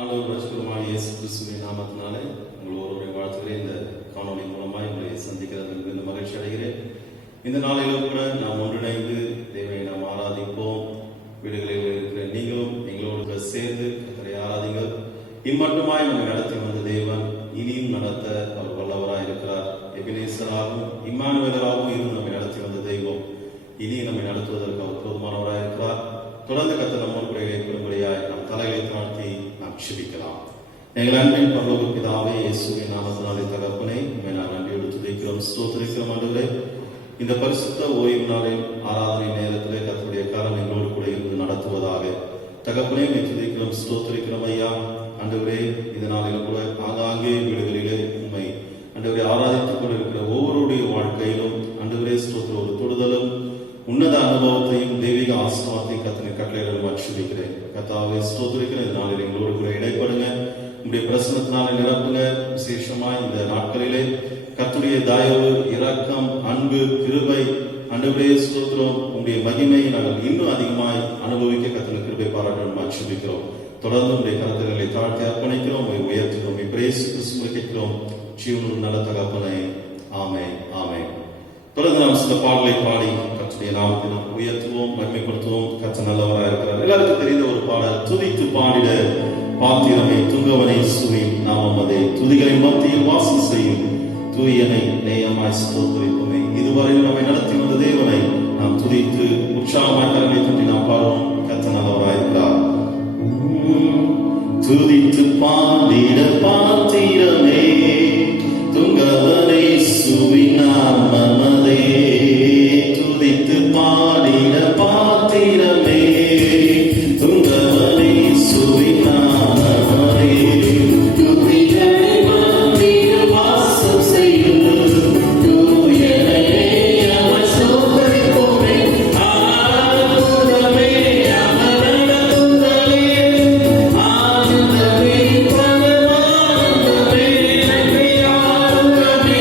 ஆண்டவர் ரட்சகருமாகிய இயேசு கிறிஸ்துவின் நாமத்தினாலே உங்கள் ஒருவரை வாழ்த்துகிறேன். இந்த காணொலி மூலமாக உங்களை சந்திக்கிறது மிகுந்த மகிழ்ச்சி அடைகிறேன். இந்த நாளிலும் கூட நாம் ஒன்றிணைந்து தேவனை நாம் ஆராதிப்போம். வீடுகளில் இருக்கிற நீங்களும் எங்களோடு சேர்ந்து கர்த்தரை ஆராதிங்கள். இம்மட்டுமாய் நம்மை நடத்தி வந்த தேவன் இனியும் நடத்த அவர் வல்லவராய் இருக்கிறார். எபினேசராகவும் இம்மானுவேலராகவும் இருந்து நம்மை நடத்தி வந்த தெய்வம் இனியும் நம்மை நடத்துவதற்கு அவர் போதுமானவராய் இருக்கிறார். தொடர்ந்து கர்த்தர் நம்மோடு கூட இடைப்படும்படியாய் நம் தலைகளை தாழ்த்தி நாம் ஜெபிக்கலாம். எங்கள் அன்பின் பரலோக பிதாவே, இயேசுவின் நாமத்தினாலே தகப்பனே, உம்மை நான் நன்றியோடு துதிக்கிறோம், ஸ்தோத்திரிக்கிறோம். ஆண்டவரே, இந்த பரிசுத்த ஓய்வு நாளில் ஆராதனை நேரத்திலே கர்த்தருடைய கரம் எங்களோடு கூட இருந்து நடத்துவதாக தகப்பனே உம்மை துதிக்கிறோம், ஸ்தோத்திரிக்கிறோம். ஐயா ஆண்டவரே, இந்த நாளிலும் கூட ஆங்காங்கே வீடுகளிலே உம்மை ஆண்டவரே ஆராதித்துக் கொண்டிருக்கிற ஒவ்வொருடைய வாழ்க்கையிலும் ஆண்டவரே ஸ்தோத்திர ஒரு தொடுதலும் உன்னத அனுபவத்தையும் தெய்வீக ஆசீர்வாதத்தையும் கர்த்தரின் கட்டளையிடம் அர்ப்பணிக்கிறேன். கர்த்தாவே ஸ்தோத்திரிக்கிறேன். இந்த நாளில் எங்களோடு கூட இடைப்படுங்க, உங்களுடைய பிரசன்னத்தினாலே நிரப்புங்க. விசேஷமாய் இந்த நாட்களிலே கர்த்தருடைய தயவு, இரக்கம், அன்பு, கிருபை ஆண்டவரே ஸ்தோத்திரம், உங்களுடைய மகிமையை நாங்கள் இன்னும் அதிகமாய் அனுபவிக்க கர்த்தரின் கிருபை பாராட்டணும் அர்ப்பணிக்கிறோம். தொடர்ந்து உங்களுடைய கருத்துக்களை தாழ்த்தி அர்ப்பணிக்கிறோம், உயர்த்துகிறோம். இயேசு கிறிஸ்துவை கேட்கிறோம் ஜீவனுள்ள நல்ல தகப்பனே, ஆமென், ஆமென். தொடர்ந்து நாம் சில பாடலை பாடி கர்த்தருடைய நாமத்தை நாம் உயர்த்துவோம், மகிமைப்படுத்துவோம். கர்த்தர் நல்லவராக இருக்கிறார். எல்லாருக்கும் தெரிந்த ஒரு பாடல், துதித்து பாடிட பாத்திரமே துங்கவனை சுவின் நாமம் அதே, துதிகளின் மத்தியில் வாசம் செய்யும் தூயனை நேயமாய் ஸ்தோத்திரிப்போமே. இதுவரையில் நம்மை நடத்தி வந்த தேவனை நாம் துதித்து உற்சாகமாய் கரங்களை தட்டி நாம் பாடுவோம். கர்த்தர் நல்லவராக இருக்கிறார். துதித்து பாடிட பாத்திரமே துங்கவனை சுவின் நாமமதே, துதித்து பாடிட பாத்திரமே துங்கவனை சுவின் நாமமதே, துதிகளை மத்தியில் வாசம் செய்யும் தூயனை அவர் ஸ்தோத்திரிப்போமே. ஆனந்தமே அமரத்துதலே, ஆனந்தமே பரமானந்தமே, நன்றி ஆனந்தமே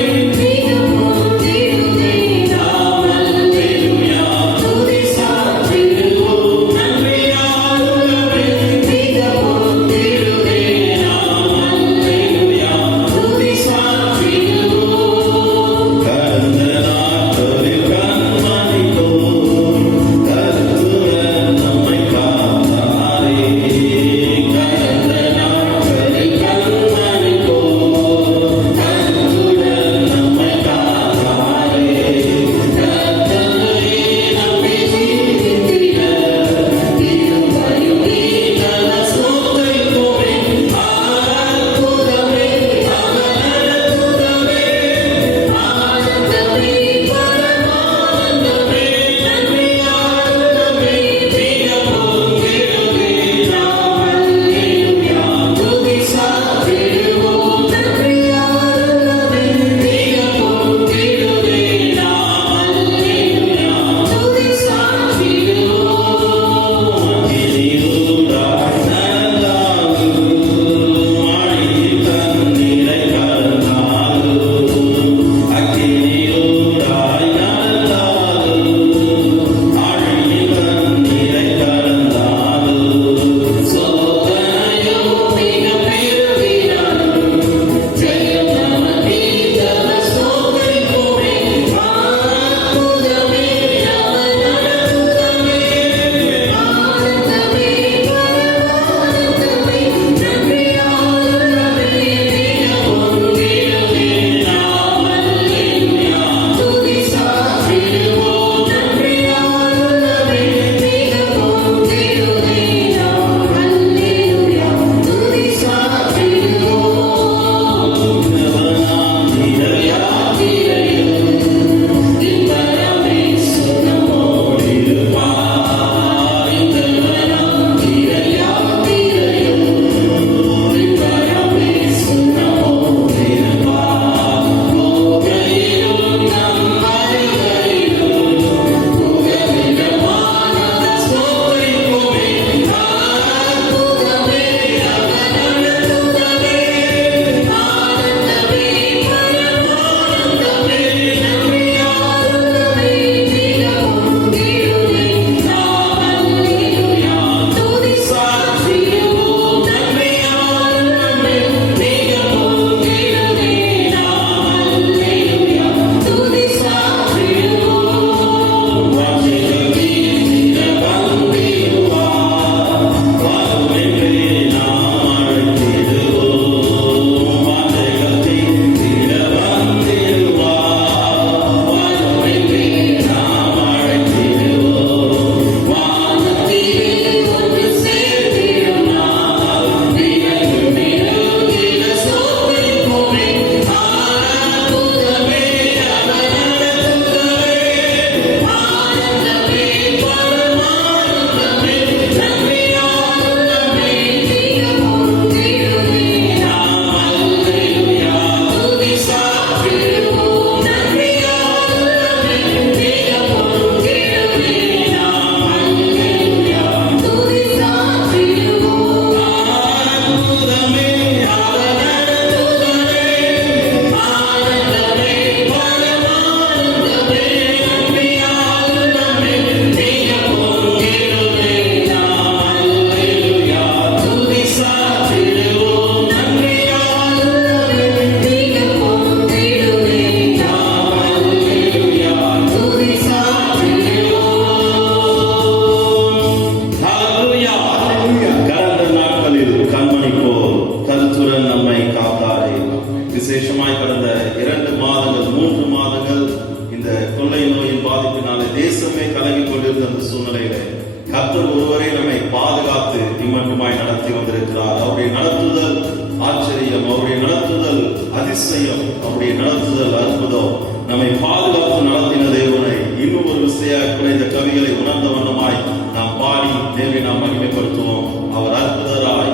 அதிசயம், அவருடைய நடத்துதல் அற்புதம், நம்மை பாதுகாத்து நடத்தின தேவனை இன்னும் ஒரு விசையாக இந்த கவிகளை உணர்ந்த வண்ணமாய் நாம் பாடி தேவை நாம் மகிமைப்படுத்துவோம். அவர் அற்புதராய்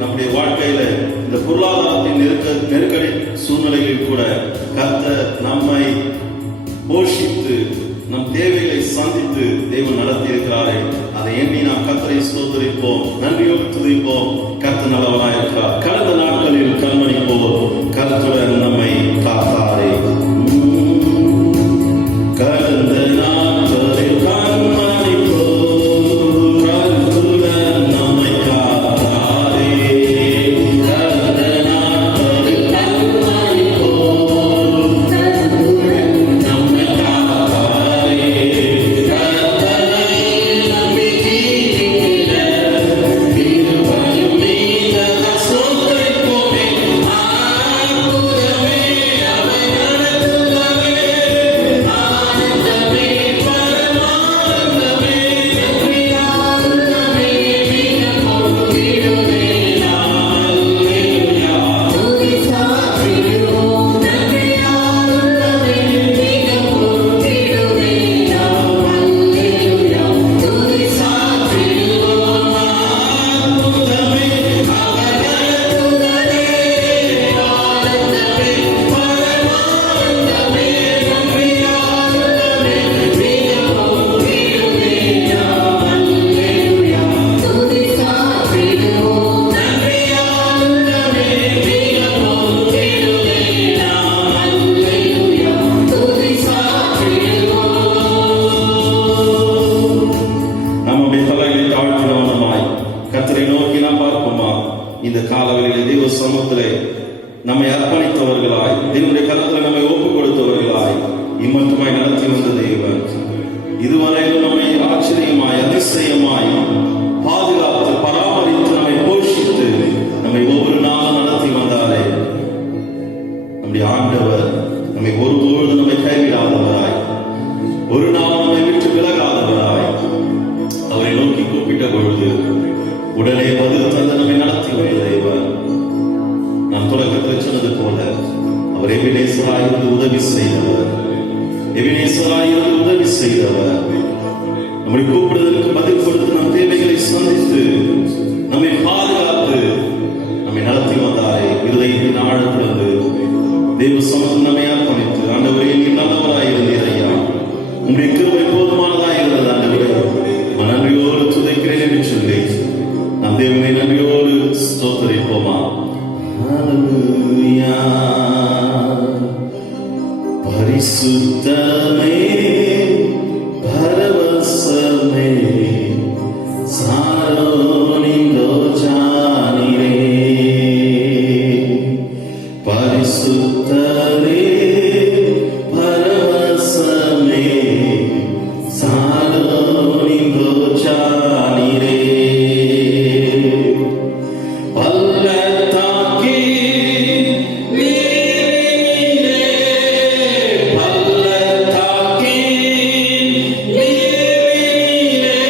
நம்முடைய வாழ்க்கையில இந்த பொருளாதாரத்தின் நெருக்கடி சூழ்நிலையில் கூட கர்த்தர் நம்மை போஷித்து நம் தேவைகளை சந்தித்து தேவன் நடத்தி இருக்கிறாரே, அதை எண்ணி நாம் கர்த்தரை ஸ்தோத்திரிப்போம், நன்றியோடு துதிப்போம். கர்த்தர் நல்லவராய் இருக்கிறார். கடந்த நாட்களில் கண்மணி போல் கர்த்தருடன் நம்மை காத்தாரே. கடந்த நாட்களில் கண்மணி போல் கர்த்தருடன் நம்மை காத்தாரே. கடந்த நாட்களில் கண்மணி போல் கர்த்தருடன் நம்மை காத்தாரே. கர்த்தரை நம்பி ஜீவிக்கிற இருவரும் நீங்க ஸ்தோத்திரிப்போமே. அற்புதமே அவை நடத்துதலே, ஆனந்தமே பரமானந்தமே, நன்றியாலுள்ளமே மிக பொங்கிடுமே. அல்லேலூயா துதி சாற்றிடுவோம், நன்றியாலுள்ளமே மிக பொங்கிடுமே. அல்லேலூயா துதி சாற்றிடுவோம். அற்புதமே அவர் நடத்துதலே, ஆனந்தமே பரமானந்தமே, நன்றியாலுள்ளமே மிக பொங்கிடுமே. அல்லேலூயா துதி சாற்றிடுவோம், நன்றியாலுள்ளமே மிக பொங்கிடுமே. அல்லேலூயா துதி சாற்றிடுவோம். நம்முடைய தலைகளை தாழ்த்தினவனமாய் கர்த்தரை நோக்கி நாம் பார்ப்போமா? இந்த காலவெளியிலே தெய்வ சமூகத்திலே நம்மை அர்ப்பணித்தவர்களாய், தேவனுடைய கரத்தில் நம்மை ஒப்புக் கொடுத்தவர்களாய் இம்மட்டுமாய் நடத்தி வந்த தேவன் இதுவரையிலும் நம்மை ஆச்சரியமாய் அதிசயமாய் பாதுகாத்து பராமரித்து நம்மை போஷித்து நம்மை ஒவ்வொரு நாளும் நடத்தி வந்தாரே. நம்முடைய ஆண்டவர் நம்மை ஒருபொழுது நம்மை கைவிடாதவராய், ஒரு நாள் நம்மை விட்டு விலகாதவராய், அவரை நோக்கி கூப்பிட்ட பொழுது உடனே பதில் தந்து நம்மை நடத்தி வந்த தேவன். நான் தொடக்கத்தில் சொன்னது போல அவர் எபினேசராயிருந்து உதவி செய்தவர், எபினேசராயிருந்து உதவி செய்தவர். நம்முடைய கூப்பிடுதலுக்கு பதில் கொடுத்து நம் தேவைகளை சந்தித்து நம்மை பாதுகாத்து நம்மை நடத்தி வந்தாரே. இருதயத்தின் ஆழத்திலிருந்து தேவ சமூகம் நம்மை அர்ப்பணித்து, ஆண்டவரே நீ நல்லவராயிருந்தீர் ஐயா, உங்களுடைய கிருபை போதுமானதாக இருந்தது ஆண்டவரே, நன்றியோடு துதிக்கிறேன் என்று சொல்லி நாம் தேவனை நன்றியோடு ஸ்தோத்திரிப்போமா? ஹல்லேலூயா. பரிசுத்தமே பரவசமே சாரோனின் ரோஜானிரே, பரிசுத்தமே பரவசமே சாரோனின் ரோஜானிரே. பள்ளத்தாக்கி நீரிலே, பள்ளத்தாக்கி நீரிலே,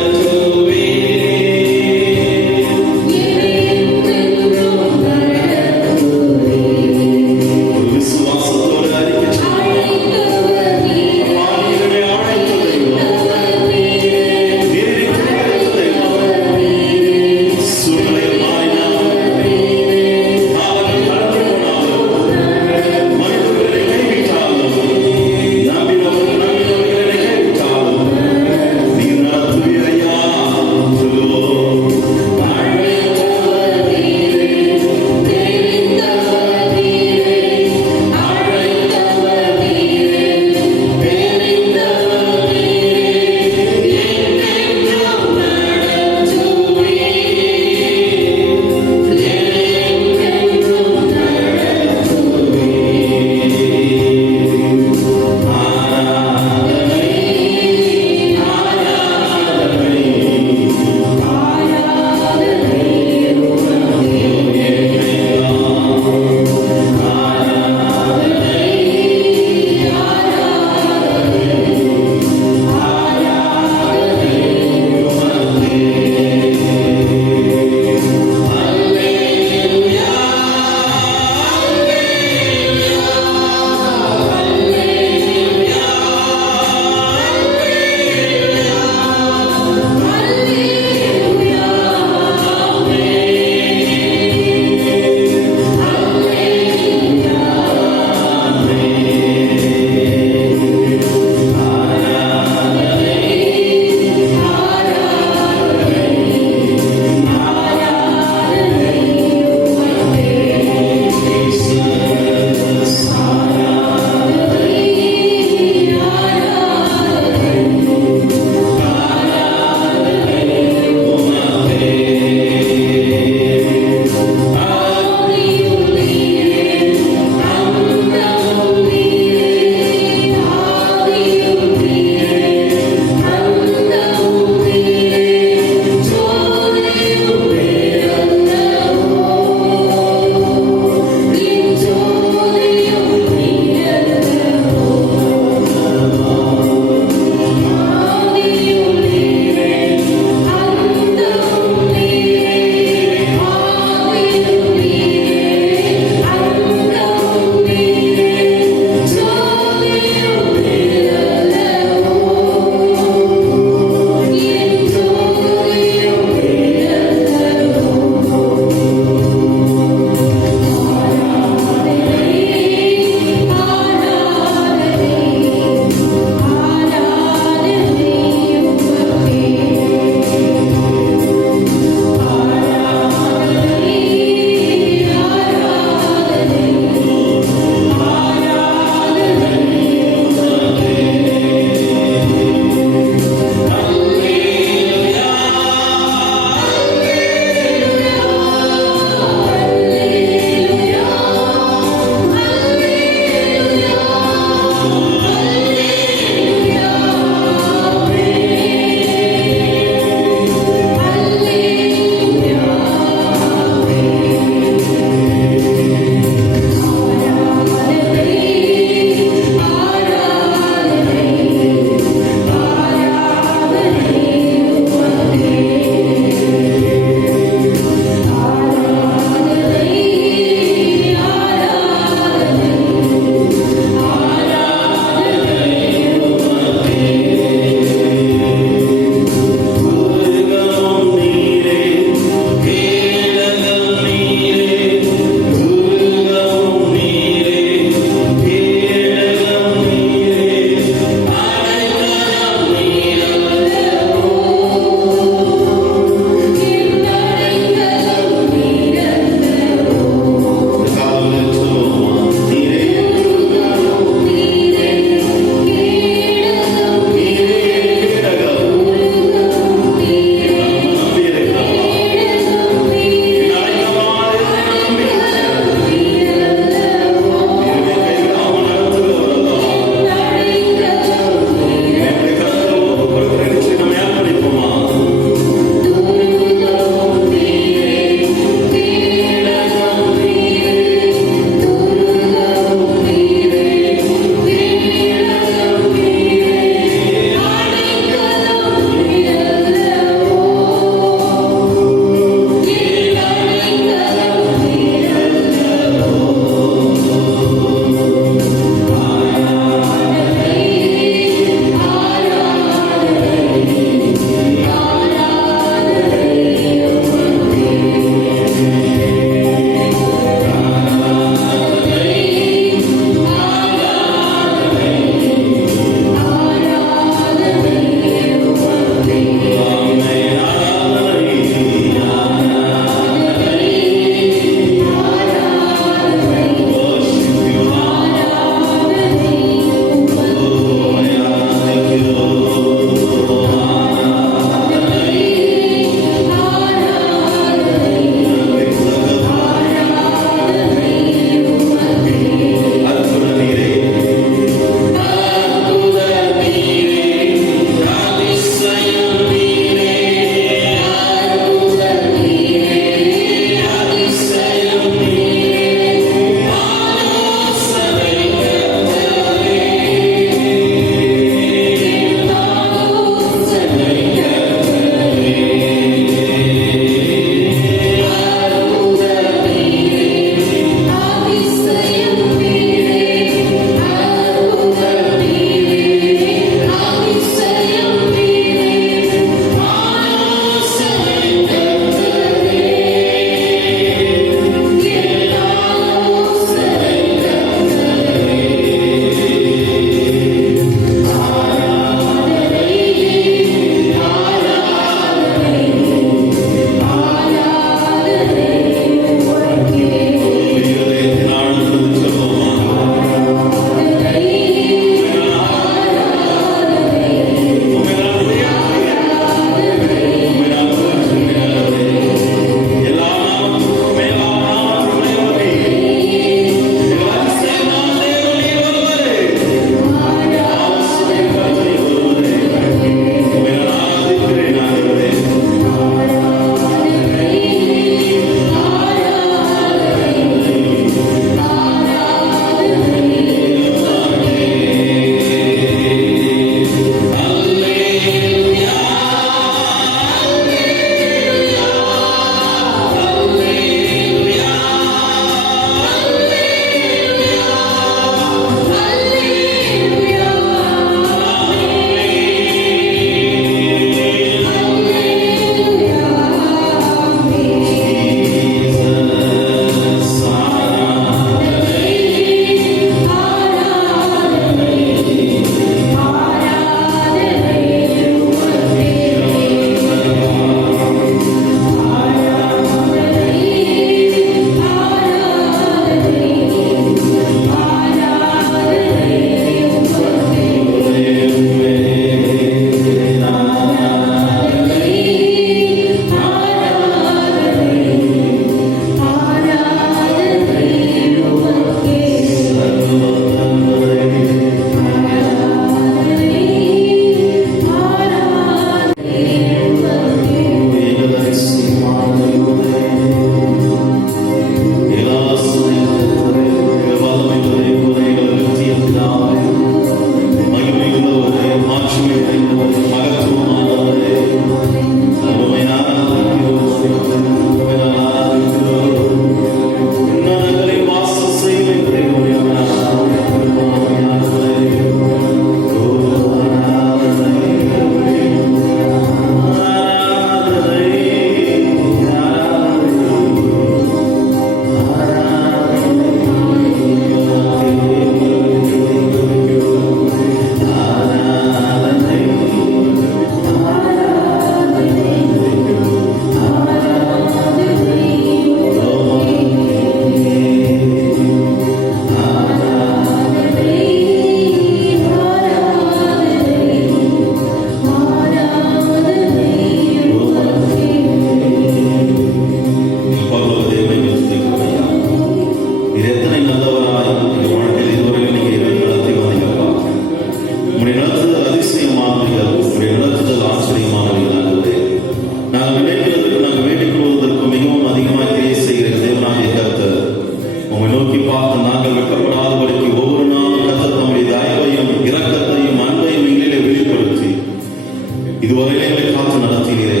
இதுவரை எங்களை காத்து நடத்தினீரே,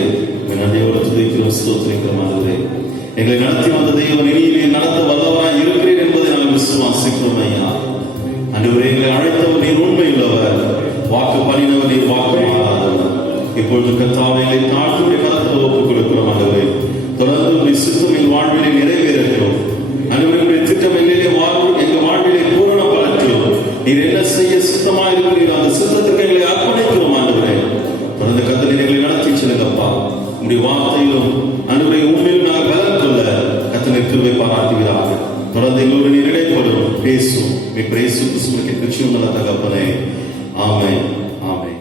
நன்றியோடு துதிக்கிறோம், ஸ்தோத்திரிக்கிறோம். ஆண்டவரே, எங்களை நடத்தி வந்த தெய்வம் இனியே நடத்த வல்லவராய் இருக்கிறீர் என்பதை நாங்கள் விசுவாசிக்கிறோம் ஐயா. ஆண்டவரே, எங்களை அழைத்தவர் நீர் உண்மையுள்ளவர், வாக்கு பண்ணினவர் நீர் வாக்கு மாறாதவர். இப்பொழுது கர்த்தாவே, எங்களை தாழ்த்துடைய கரத்தில் ஒப்புக் கொடுக்கிறோம். ஆண்டவரே, தொடர்ந்து சித்தம் எங்கள் வாழ்விலே நிறைவேறுகிறோம். ஆண்டவரே, திட்டம் எங்கள் வாழ்விலே பூரணப்படட்டும். நீர் என்ன செய்ய சித்தமாக இருக்கிறீர்கள் அந்த சித்தத்துக்கு எங்களை அர்ப்பணிக்கிறோம். ஆண்டவரே, தொடர்ந்து கர்த்தர் எங்களை நடத்தி செல்லுங்கப்பா. உங்களுடைய வார்த்தையிலும் ஆண்டவரே உண்மையில் நாங்கள் பலன் கொள்ள கர்த்தர் கிருபை பாராட்டுகிறாங்க. தொடர்ந்து எங்களோடு நீர் இடைப்படும் பேசும். இயேசு கிறிஸ்துவின் கிருபையும் நல்ல தகப்பனே. ஆமென், ஆமென்.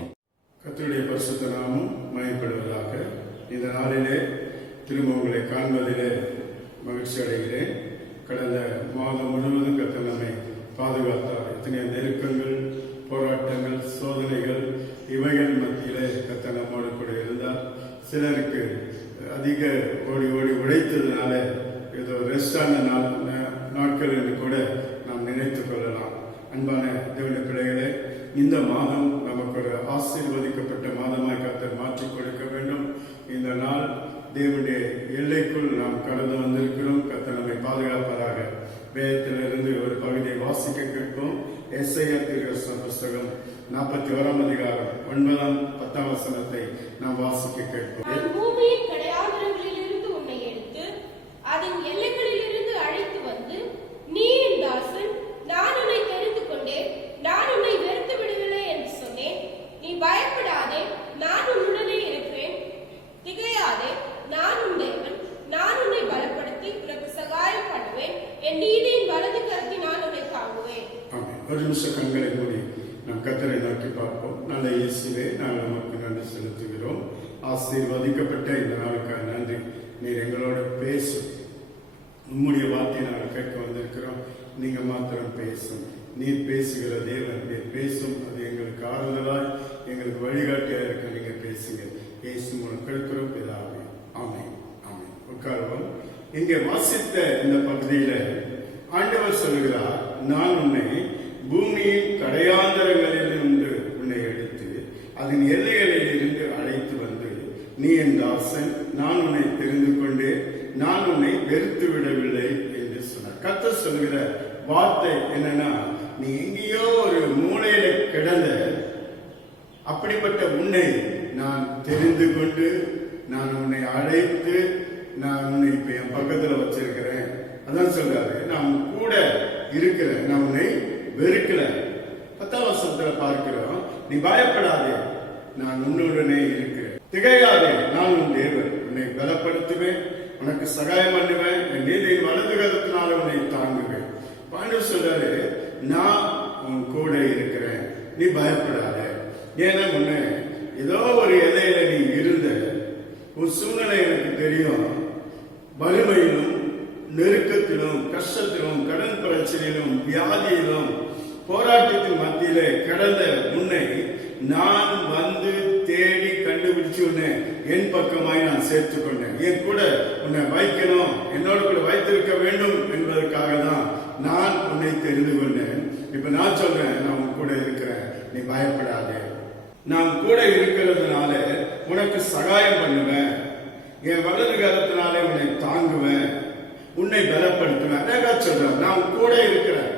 கர்த்தருடைய பரிசுத்த நாமம் மகிமைப்படுவதாக. இந்த நாளிலே திரும்ப உங்களை காண்பதிலே மகிழ்ச்சி அடைகிறேன். கடந்த மாதம் முழுவதும் கர்த்தர் நம்மை பாதுகாத்தார். எத்தனையோ நெருக்கங்கள், போராட்டங்கள், சோதனைகள், இவைகள் மத்தியிலே கர்த்தர் நம்மோடு கூட இருந்தார். சிலருக்கு அதிக ஓடி ஓடி உழைத்ததுனால ஏதோ ரெஸ்டான நாட்கள் என்று கூட நாம் நினைத்துக் கொள்ளலாம். அன்பான தேவனுடைய பிள்ளைகளே, இந்த மாதம் நமக்கு ஒரு ஆசீர்வதிக்கப்பட்ட மாதமாய் கர்த்தர் மாற்றிக் கொடுக்க வேண்டும். இந்த நாள் தேவனுடைய எல்லைக்குள் நாம் கடந்து வந்திருக்கிறோம். கர்த்தர் நம்மை பாதுகாப்பதாக. வேதத்திலிருந்து ஒரு பகுதியை வாசிக்க கேட்போம். எஸ்ஐயா தீர்க்கதரிசன புஸ்தகம் 41 அதிகாரம் 9, 10 வசனத்தை நாம் வாசிக்க கேட்போம். பூமியின் கடையாந்தரங்களிலிருந்து உன்னை எடுத்து அதன் எல்லைகளிலிருந்து அழைத்து வந்து, நீ என் தாசன், நான் உன்னை தெரிந்து கொண்டேன், நான் உன்னை வெறுத்து விடவில்லை என்று சொன்னேன். நீ பயப்படாதே, நான் உன்னுடனே இருக்கிறேன். திகையாதே, நான் உன் தேவன், நான் உன்னை பலப்படுத்தி உனக்கு சகாயம் பண்ணுவேன். என் நீதியின் வலது கரத்தினால் உன்னை தாங்குவேன். ஒரு நிமிஷம் கண்களை மூடி நம் கர்த்தரை நோக்கி பார்ப்போம். நல்ல இயேசுவே, நாங்கள் நமக்கு நன்றி செலுத்துகிறோம். ஆசீர்வதிக்கப்பட்ட இந்த நாளுக்காக நன்றி. நீர் எங்களோட பேசும். உம்முடைய வார்த்தையை நாங்கள் கேட்க வந்திருக்கிறோம். நீங்க மாத்திரம் பேசும். நீர் பேசுகிற தேவன், நீர் பேசும். அது எங்களுக்கு ஆறுதலாய், எங்களுக்கு வழிகாட்டியா இருக்க நீங்க பேசுங்க. இயேசு மூலம் கேட்கிறோம் பிதாவே. ஆமென், ஆமென். உட்கார்வோம். இங்கே வாசித்த இந்த பகுதியில ஆண்டவர் சொல்கிறார், நான் உன்னை பூமியின் கடையாந்தரங்களிலிருந்து உன்னை எடுத்து அதன் எல்லைகளில் இருந்து அழைத்து வந்து, நீ என் தாசன், நான் உன்னை தெரிந்து கொண்டேன், நான் உன்னை வெறுத்து விடவில்லை என்று சொன்னார். கர்த்தர் சொல்கிற வார்த்தை என்னன்னா, நீ எங்கேயோ ஒரு மூலையில கிடந்த அப்படிப்பட்ட உன்னை நான் தெரிந்து கொண்டு, நான் உன்னை அழைத்து, நான் உன்னை இப்ப என் பக்கத்துல வச்சிருக்கிறேன். அதான் சொல்றாரு, நான் கூட இருக்கிறேன், நான் உன்னை வெறுக்கல. 10 வசனத்துல பார்க்கிறோம், நீ பயப்படாதே, நான் உன்னுடனே இருக்கிறேன். திகையாதே, நான் உன் தேவன், உன்னை பலப்படுத்துவேன், உனக்கு சகாயம் பண்ணுவேன், என் நீதியின் வலது கரத்தினால உன்னை தாங்குவேன். ஆண்டவர் சொல்றாரு, நான் உன் கூட இருக்கிறேன், நீ பயப்படாத. ஏன்னா முன்ன ஏதோ ஒரு எல்லையில நீ இருந்த, உன் சூழ்நிலை எனக்கு தெரியும். வறுமையிலும், நெருக்கத்திலும், கஷ்டத்திலும், கடன் பிரச்சனையிலும், வியாதியிலும், போராட்டத்தின் மத்தியிலே கடந்த உன்னை நான் வந்து தேடி கண்டுபிடிச்சு உன்னை என் பக்கமாய் நான் சேர்த்துக் கொண்டேன். என் கூட உன்னை வைக்கணும், என்னோட கூட வைத்திருக்க வேண்டும் என்பதற்காக தான் நான் உன்னை தெரிந்து கொண்டேன். இப்ப நான் சொல்றேன், நான் உன் கூட இருக்கிறேன், நீ பயப்படாதே. நான் கூட இருக்கிறதுனால உனக்கு சகாயம் பண்ணுவேன், என் வலது கரத்தினாலே உன்னை தாங்குவேன், உன்னை பலப்படுத்துவேன். அழகா சொல்றேன், நான் கூட இருக்கிறேன்,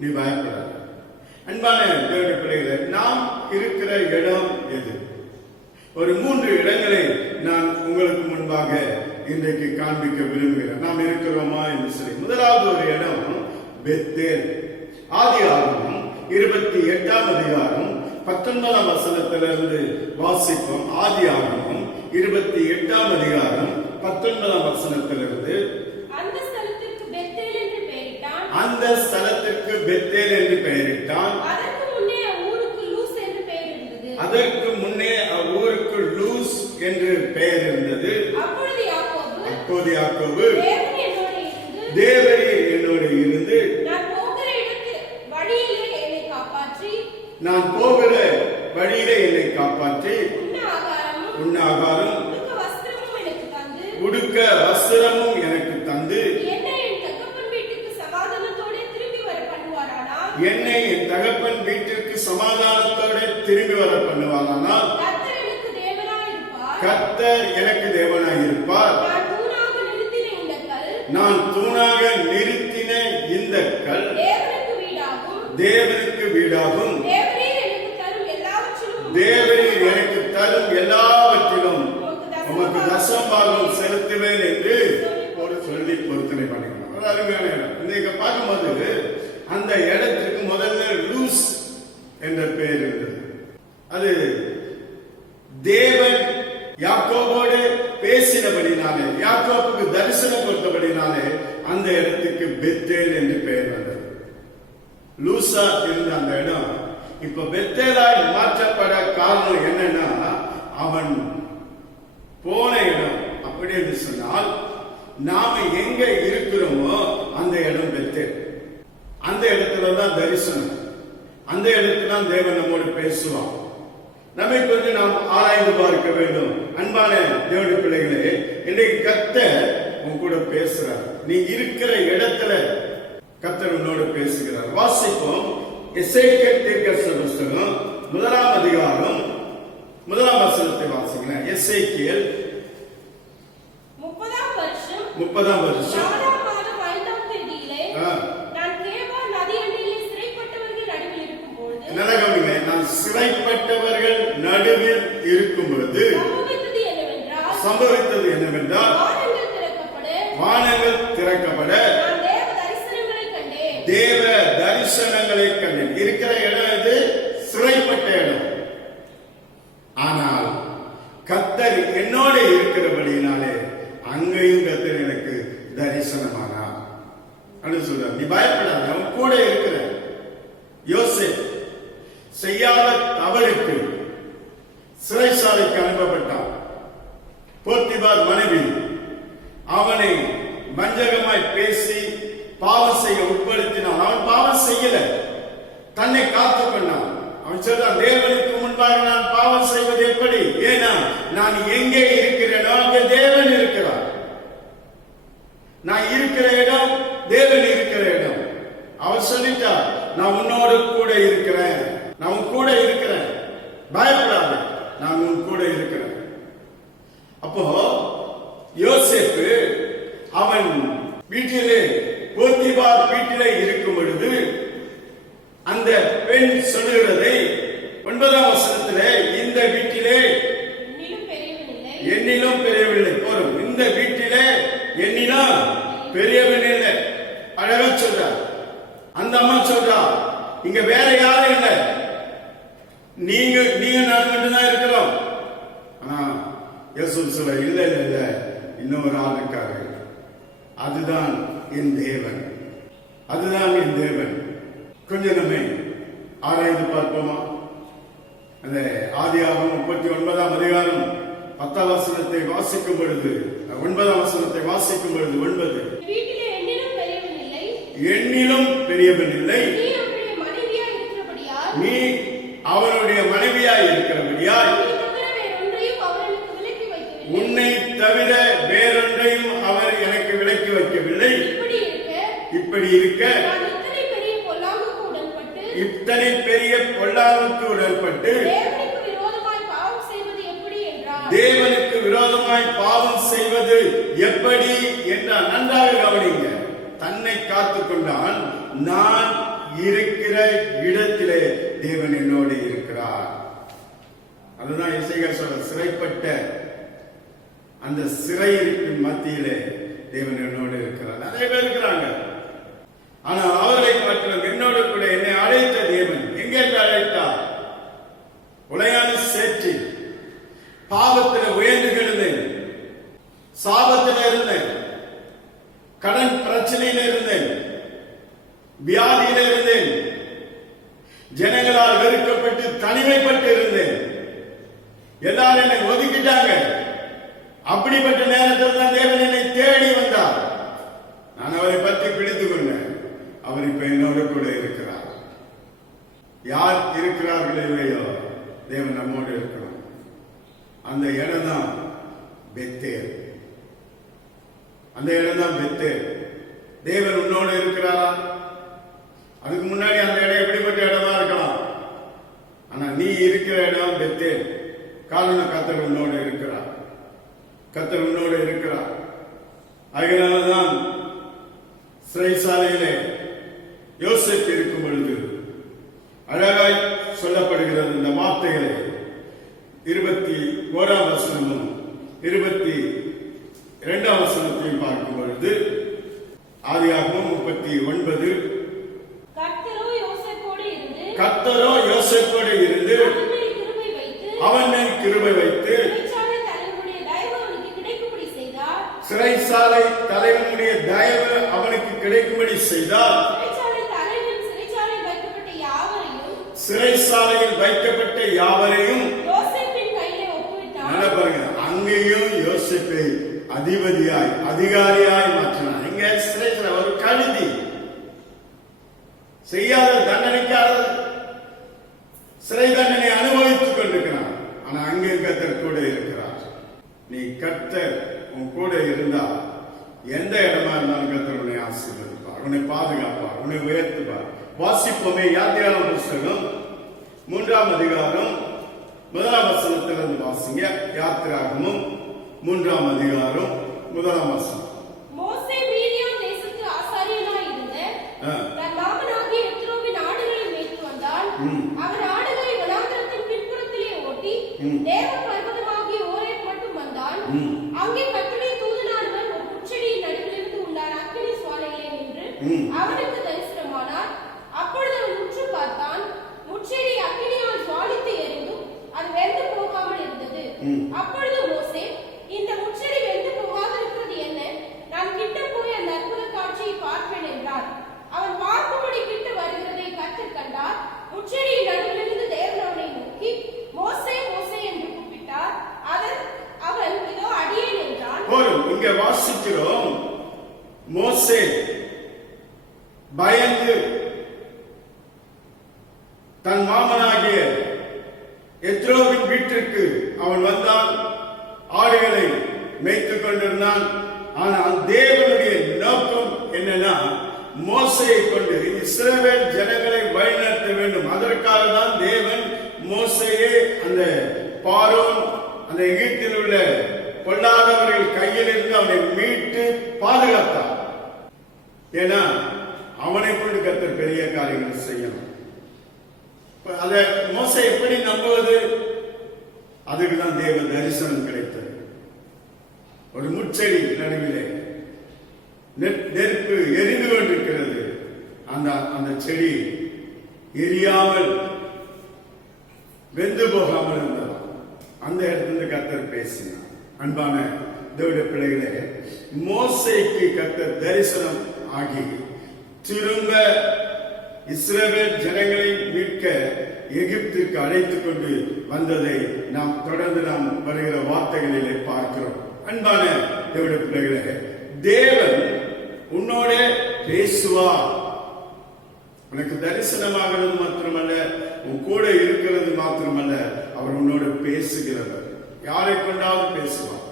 நீ பயப்படாத. அன்பான தேவனுடைய பிள்ளைகளே, நாம் இருக்கிற இடம் எது? ஒரு 3 இடங்களை நான் உங்களுக்கு முன்பாக இன்றைக்கு காண்பிக்க விரும்புகிறேன். நாம் இருக்கிறோமா என்று சொல்லி. முதலாவது ஒரு இடம் பெத்தேல். ஆதியாகமம் 28 அதிகாரம் 19 வசனத்திலிருந்து வாசிப்போம். ஆதியாகமம் 28 அதிகாரம் 19 வசனத்திலிருந்து, அந்த ஸ்தலத்திற்கு பெத்தேல் என்று பெயரிட்டான். அந்த ஸ்தலத்திற்கு பெத்தேல் என்று பெயரிட்டான். அதற்கு முன்னே அவ்வூருக்கு லூஸ் என்று பெயர் இருந்தது. அதற்கு முன்னே அவ்வூருக்கு லூஸ் என்று பெயர் இருந்தது. அப்பொழுது யாக்கோபு தேவரீர் என்னோடு இருந்து நான் போகிற வழியிலே என்னை காப்பாற்றி உண்ண ஆகாரம் உடுக்க வஸ்திரமும் எனக்கு தந்து என்னை என் தகப்பன் வீட்டிற்கு சமாதானத்தோட திரும்பி வர பண்ணுவாரானால் கர்த்தர் எனக்கு தேவனாய் இருப்பார். நான் தூணாக நிறுத்தின இந்த கல் நான் தூணாக நிறுத்தின இந்த கல் தேவனுக்கு வீடாகும். தேவனுக்கு வீடாகும். தேவரீர் எனக்கு தரும் எல்லாவற்றிலும் தேவரீர் எனக்கு தரும் எல்லாவற்றிலும் உமக்கு தசமபாகம் செலுத்துவேன் என்று ஒரு சொல்லி பொருத்தனை பண்ணிக்கணும். ஒரு அருமையான இடம். இன்னைக்கு பார்க்கும்போது அந்த இடத்துக்கு முதல்ல லூஸ் என்ற பெயர் இருந்தது. அது தேவன் யாக்கோபோடு பேசினபடினாலே, யாக்கோபுக்கு தரிசனம் கொடுத்தபடினாலே அந்த இடத்துக்கு பெத்தேல் என்று பெயர் வந்தது. லூசா இருந்த அந்த இடம் இப்ப பெத்தேலாய் மாற்றப்பட காரணம் என்னன்னா, அவன் போன இடம். அப்படி என்று சொன்னால் நாம எங்க இருக்கிறோமோ அந்த இடம் பெத்தேல். அந்த இடத்துல தான் தரிசனம், அந்த இடத்துல தான் தேவன் நம்மோடு பேசுவான். நம்மை கொஞ்சம் நாம் ஆராய்ந்து பார்க்க வேண்டும். அன்பான தேவனுடைய பிள்ளைகளே, இன்றைக்கு கர்த்தர் உன் கூட பேசுறார். நீ இருக்கிற இடத்துல கர்த்தர் உன்னோடு பேசுகிறார். வாசிப்போம். எசேக்கியேல் தீர்க்கதரிசன புத்தகம் 1ஆம் அதிகாரம் 1ஆம் வசனத்தை வாசிக்கலாம். எசேக்கியேல் 30ஆம் வருஷம் 4ஆம் மாதம் 5ஆம் தேதியிலே நான் கேபார் நதி அண்டையிலே சிறைப்பட்டவர்கள் நடுவில் இருக்கும்போது நான் சிறைப்பட்டவர்கள் நடுவில் இருக்கும் பொழுது சம்பவித்தது என்னவென்றால் வானங்கள் திறக்கப்பட தேவ தரிசனங்களை கண்டேன். இருக்கிற இடம் இது சிறைப்பட்ட இடம். ஆனால் கர்த்தர் என்னோட இருக்கிறபடினாலே அங்கேயும் கர்த்தர் எனக்கு தரிசனமானார் அப்படின்னு சொல்றார். நீ பயப்படாத, அவன் கூட இருக்கிற. யோசேப் செய்யாத தவறுக்கு சிறைசாலைக்கு அனுப்பப்பட்டான். போத்திபார் மனைவி அவனை வஞ்சகமாய் பேசி பாவம் செய்ய உட்படுத்தினான். அவன் பாவம் செய்யல, தன்னை காத்துக் கொண்டான். அவன் சொல்றான், தேவனுக்கு முன்பாக நான் பாவம் செய்வது எப்படி? ஏன்னா நான் எங்கே இருக்கிறேனோ அங்கே தேவன் இருக்கிறார். நான் இருக்கிற இடம் தேவன் இருக்கிற இடம். அவர் சொல்லிட்டார், நான் உன்னோடு கூட இருக்கிறேன், நான் உன் கூட இருக்கிறேன், பயப்படாத, நான் உன் கூட இருக்கிறேன். அப்போ யோசேப்பு அவன் வீட்டிலே, போத்திபார் வீட்டிலே இருக்கும் பொழுது அந்த பெண் சொல்லுகிறதை 9ஆம் வசனத்திலே, இந்த வீட்டிலே என்னிலும் பெரியவில்லை. போதும், இந்த வீட்டிலே என்னிலும் பெரியவன் இல்லை. அழகா சொல்றார். அந்த அம்மா சொல்றா, இங்க வேற யாரும் இல்லை, நீங்க நான் மட்டும்தான் இருக்கிறோம். ஆனா இயேசு சொல்ல, இல்ல இல்ல இல்ல, இன்னொரு ஆள் இருக்காரு, அதுதான் என் தேவன், அதுதான் என் தேவன். கொஞ்சம் நம்மை ஆராய்ந்து பார்ப்போமா? அந்த ஆதியாகமம் 39ஆம் அதிகாரம் 10ஆம் வசனத்தை வாசிக்கும் பொழுது, 9ஆம் வசனத்தை வாசிக்கும் பொழுது 9, என்னிலும் பெரியவன் இல்லை, நீ அவனுடைய மனைவியாய் இருக்கிறபடியால் உன்னை தவிர வேறொன்றையும் அவர் எனக்கு விலக்கி வைக்கவில்லை. இப்படி இருக்க இத்தனை பெரிய பொல்லாங்குக்கு உடன்பட்டு தேவனுக்கு விரோதமாய் பாவம் செய்வது எப்படி என்றால், நன்றாக கவனிங்க. தன்னை காத்துக் கொண்டான். நான் இருக்கிற இடத்திலே தேவன் என்னோடு இருக்கிறார். அதுதான் எசேக்கியேல் சொல்ற, சிறைப்பட்ட அந்த சிறையிருப்பின் மத்தியிலே தேவன் என்னோடு இருக்கிறார். நிறைய பேர் இருக்கிறாங்க, ஆனால் அவர்களை மட்டும் என்னோடு கூட என்னை அழைத்த தேவன் எங்கே அழைத்தார்? உளையான சேற்றில் பாவத்தில் உயர்ந்து கிடந்தேன், சாபத்தில் இருந்தேன், கடன் பிரச்சனையில் இருந்தேன், வியாதியில் இருந்தேன், ஜனங்களால் வெறுக்கப்பட்டு தனிமைப்பட்டு இருந்தேன், எல்லாரும் என்னை ஒதுக்கிட்டாங்க. அப்படிப்பட்ட நேரத்தில் தான் தேவன் என்னை தேடி வந்தார். நான் அவரை பற்றி பிடித்துக் கொண்டேன். அவர் இப்ப என்னோட கூட இருக்கிறார். யார் இருக்கிறார்களோ இல்லையோ, தேவன் நம்மோடு இருக்கிறோம். அந்த இடம் தான் பெத்தேல். அந்த இடம் தான் பெத்தேல். தேவன் உன்னோடு இருக்கிறாரா? அதுக்கு முன்னாடி அந்த இடம் எப்படிப்பட்ட இடமா இருக்கலாம், ஆனா நீ இருக்கிற இடம் பெத்தேல். காரணம் கர்த்தர் உன்னோடு இருக்கிறார். கர்த்தர் உன்னோடு இருக்கிறார். அதனால்தான் சிறைசாலையிலே யோசேப்பு இருக்கும் பொழுது அழகாய் சொல்லப்படுகிறது இந்த வார்த்தைகளை 21 வசனமும் 22 வசனத்தையும் பார்க்கும் பொழுது ஆதியாகமம் 39 கர்த்தரோ யோசேப்போடு இருந்து அவன் மேல் கிருபை வைத்து சிறைச்சாலை தலைவனுடைய தயவு அவனுக்கு கிடைக்கும்படி செய்தார். சிறைச்சாலையில் வைக்கப்பட்ட யாவரையும் பாருங்க, அங்கேயும் யோசேப்பை அதிபதியாய் அதிகாரியாய் மாற்றினார். இங்க சிறைச்சாலை ஒரு கழுதி, செய்யாத தண்டனைக்காக சிறை தண்டனை அனுபவித்துக் கொண்டிருக்கிறான். ஆனா அங்கே கர்த்தர் கூட இருக்கிறார். நீ கர்த்தர் உன் கூட இருந்தா எந்த இடமா இருந்தாலும் கர்த்தர் உன்னை ஆசீர்வதிப்பார், உன்னை பாதுகாப்பார், உன்னை உயர்த்துவார். வாசிப்போமே யாத்திராகம புஸ்தகம் 3ஆம் அதிகாரம் 1ஆம் வசனத்திலிருந்து வாசிங்க. யாத்திராகமம் 3ஆம் அதிகாரம் 1ஆம் வசனம். மோசே மீதியான் தேசத்து ஆசாரியனாய் இருந்த தன் மாமனாகிய எத்ரோவின் ஆடுகளை மேய்த்து வந்தான். அவன் ஆடுகளை வனாந்திரத்தின் பின்புறத்திலே ஓட்டி தேவ பர்வதமாகிய ஓரேப் மட்டும் வந்தான். அங்கே கர்த்தருடைய தூதனானவர் ஒரு முட்செடியின் நடுவிலிருந்து உண்டான அக்கினி சுவாலையிலே நின்று அவனுக்கு தரிசனமானார். அப்பொழுது அவன் உற்று பார்த்தான். முட்செடி அக்கினியால் சுவாலித்து எரிந்தும் அது வெந்து போகாமல் இருந்தது. அப்பொழுது மோசே, இந்த முட்செடி வெந்து போகாதிருக்கிறது என்ன? நான் கிட்ட போய் அந்த அற்புத காட்சியை பார்ப்பேன் என்றார். அவன் பார்க்கும்படி கிட்ட வருகிறதை கர்த்தர் கண்டார். முட்செடியின் நடுவிலிருந்து தேவன் அவனை நோக்கி மோசே மோசே என்று கூப்பிட்டார். அவன் இதோ அடியேன் என்றான். இங்க வாசிக்கிறோம், மோசே பயந்து தன் மாமனாகிய எத்ரோவின் வீட்டிற்கு அவன் வந்தான். ஆடுகளை மேய்த்துக் கொண்டிருந்தான். ஆனால் தேவனுடைய நோக்கம் என்னன்னா, மோசையை கொண்டு இஸ்ரவேல் ஜனங்களை வழிநடத்த வேண்டும். அதற்காக தான் தேவன் மோசையை அந்த பார்வோன் அந்த எகிப்தில் உள்ள கொள்ளாதவர்கள் கையில் இருந்து அவனை மீட்டு பாதுகாத்தார். ஏன்னா அவனை கொண்டு கர்த்தர் பெரிய காரியங்கள் செய்யணும். அதை மோசை எப்படி நம்புவது? அதுக்குதான் தேவ தரிசனம் கிடைத்தது. ஒரு முட்செடி நடுவிலே நெருப்பு எரிந்து கொண்டிருக்கிறது. அந்த செடி எரியாமல் வெந்து போகாமல் இருந்தது. அந்த இடத்துல கர்த்தர் பேசினார். அன்பான தேவனுடைய பிள்ளைகளே, மோசேக்கு கர்த்தர் தரிசனம் ஆகி திரும்ப இஸ்ரவேல் ஜனங்களை மீட்க எகிப்துக்கு அழைத்துக் கொண்டு வந்ததை நாம் தொடர்ந்து வருகிற வார்த்தைகளிலே பார்க்கிறோம். அன்பான தேவனுடைய பிள்ளைகளே, தேவன் உன்னோட பேசுவார். உனக்கு தரிசனமாகிறது மாத்திரமல்ல, உன் கூட இருக்கிறது மாத்திரமல்ல, அவர் உன்னோடு பேசுகிறவர். யாரை கொண்டாவது பேசுவார்.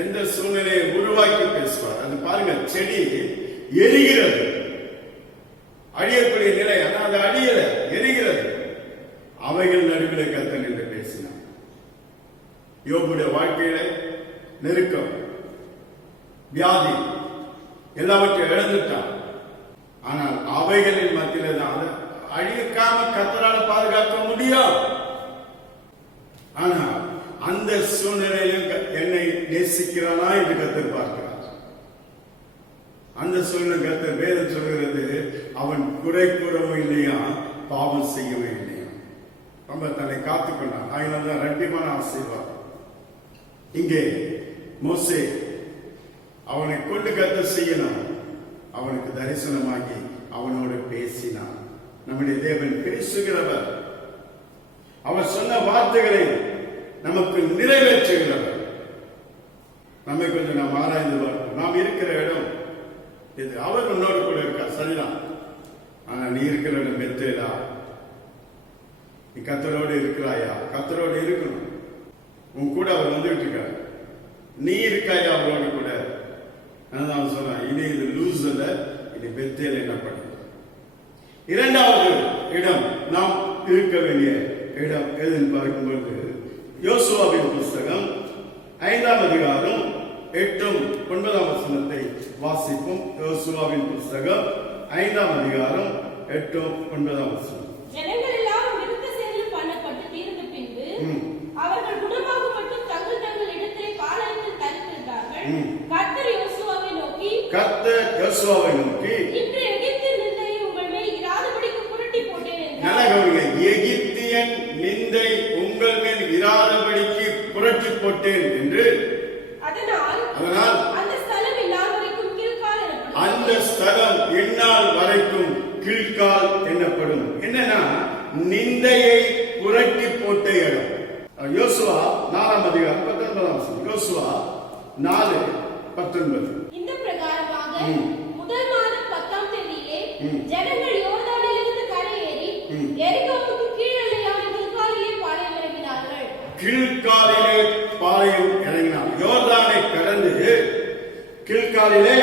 எந்த சூழ்நிலையை உருவாக்கி பேசுவார். அது பாருங்க, செடி எரிகிறது, அழியக்கூடிய நிலை, ஆனால் அது அழியல, எரிகிறது. அவைகள் நடுவில் கர்த்தர் என்று பேசினார். யோபுடைய வாழ்க்கையில நெருக்கம், வியாதி எல்லாவற்றையும் இழந்துட்டான். ஆனால் அவைகளின் மத்தியில தான் அழிக்காம கர்த்தரால பாதுகாக்க முடியும். ஆனா அந்த சூழ்நிலையில் என்னை நேசிக்கிறானா என்று கர்த்தர் பார்க்கிறார். அந்த சூழ்நிலை கர்த்தர் வேதம் சொல்கிறது, அவன் குறை கூறவும் இல்லையா, பாவம் செய்யவும் இல்லையா, ரொம்ப தன்னை காத்துக்கொண்டான். அதனால்தான் இரட்டிப்பான ஆசீர்வாதம். இங்கே மோசே அவனை கொண்டு கர்த்தர் செய்யணும். அவனுக்கு தரிசனமாகி அவனோடு பேசினான். நம்முடைய தேவன் பேசுகிறவர். அவர் சொன்ன வார்த்தைகளை நமக்கு நிறைவேற்றுகிறவர். நம்மை கொஞ்சம் நாம் ஆராய்ந்து பார்ப்போம். நாம் இருக்கிற இடம் இது. அவர் உன்னோடு கூட இருக்கார், சரிதான். ஆனா நீ இருக்கிற இடம் பெத்தேலா? நீ கர்த்தரோடு இருக்கிறாயா? கர்த்தரோடு இருக்கணும். உன் கூட அவர் வந்துட்டு இருக்கார். நீ இருக்காயா அவரோடு கூட? நான் சொன்னேன், இனி இது லூஸ் அல்ல, இனி பெத்தேல் என்ன பண்ண. இரண்டாவது இடம் நாம் இருக்க வேண்டிய இடம் எதுன்னு பார்க்கும்போது யோசுவாவின் புஸ்தகம் 5ஆம் அதிகாரம் 8, 9 வசனத்தை வாசிப்போம். யோசுவாவின் புஸ்தகம் 5ஆம் அதிகாரம் 8, 9 வசனம். ஜனங்கள் எல்லாம் விருத்த சேதனம் பண்ணப்பட்டு தீர்ந்த பின்பு அவர்கள் குணமாக மட்டும் தங்கள் தங்கள் இடத்திலே பாளையத்தில் தரித்திருந்தார்கள். கர்த்தர் யோசுவாவை நோக்கி இன்று எகிப்தின் நிந்தையை உங்கள் மேல் இராதபடிக்கு புரட்டி போட்டேன் என்றார். எகிப்தியன் நிந்தை உங்கள் மேல் இராதபடிக்கு புரட்டி போட்டேன் என்று. அதனால் அந்த ஸ்தலம் இந்நாள் வரைக்கும் கில்கால் எனப்படும். அந்த ஸ்தலம் இந்நாள் வரைக்கும் கில்கால் என்னப்படும். என்னன்னா, நிந்தையை புரட்டி போட்ட இடம். யோசுவா 4ஆம் அதிகாரம் 19 வசனம். யோசுவா 4:19. இந்த பிரகாரமாக முதல் மாதம் 10ஆம் தேதியிலே ஜனங்கள் யோர்தானிலிருந்து கரையேறி எரிகோவுக்கு கீழெல்லையான கில்காலிலே பாளையம் இறங்கினார்கள். கில்காலிலே பாளையம் இறங்கினார். யோர்தானை கடந்து கில்காலிலே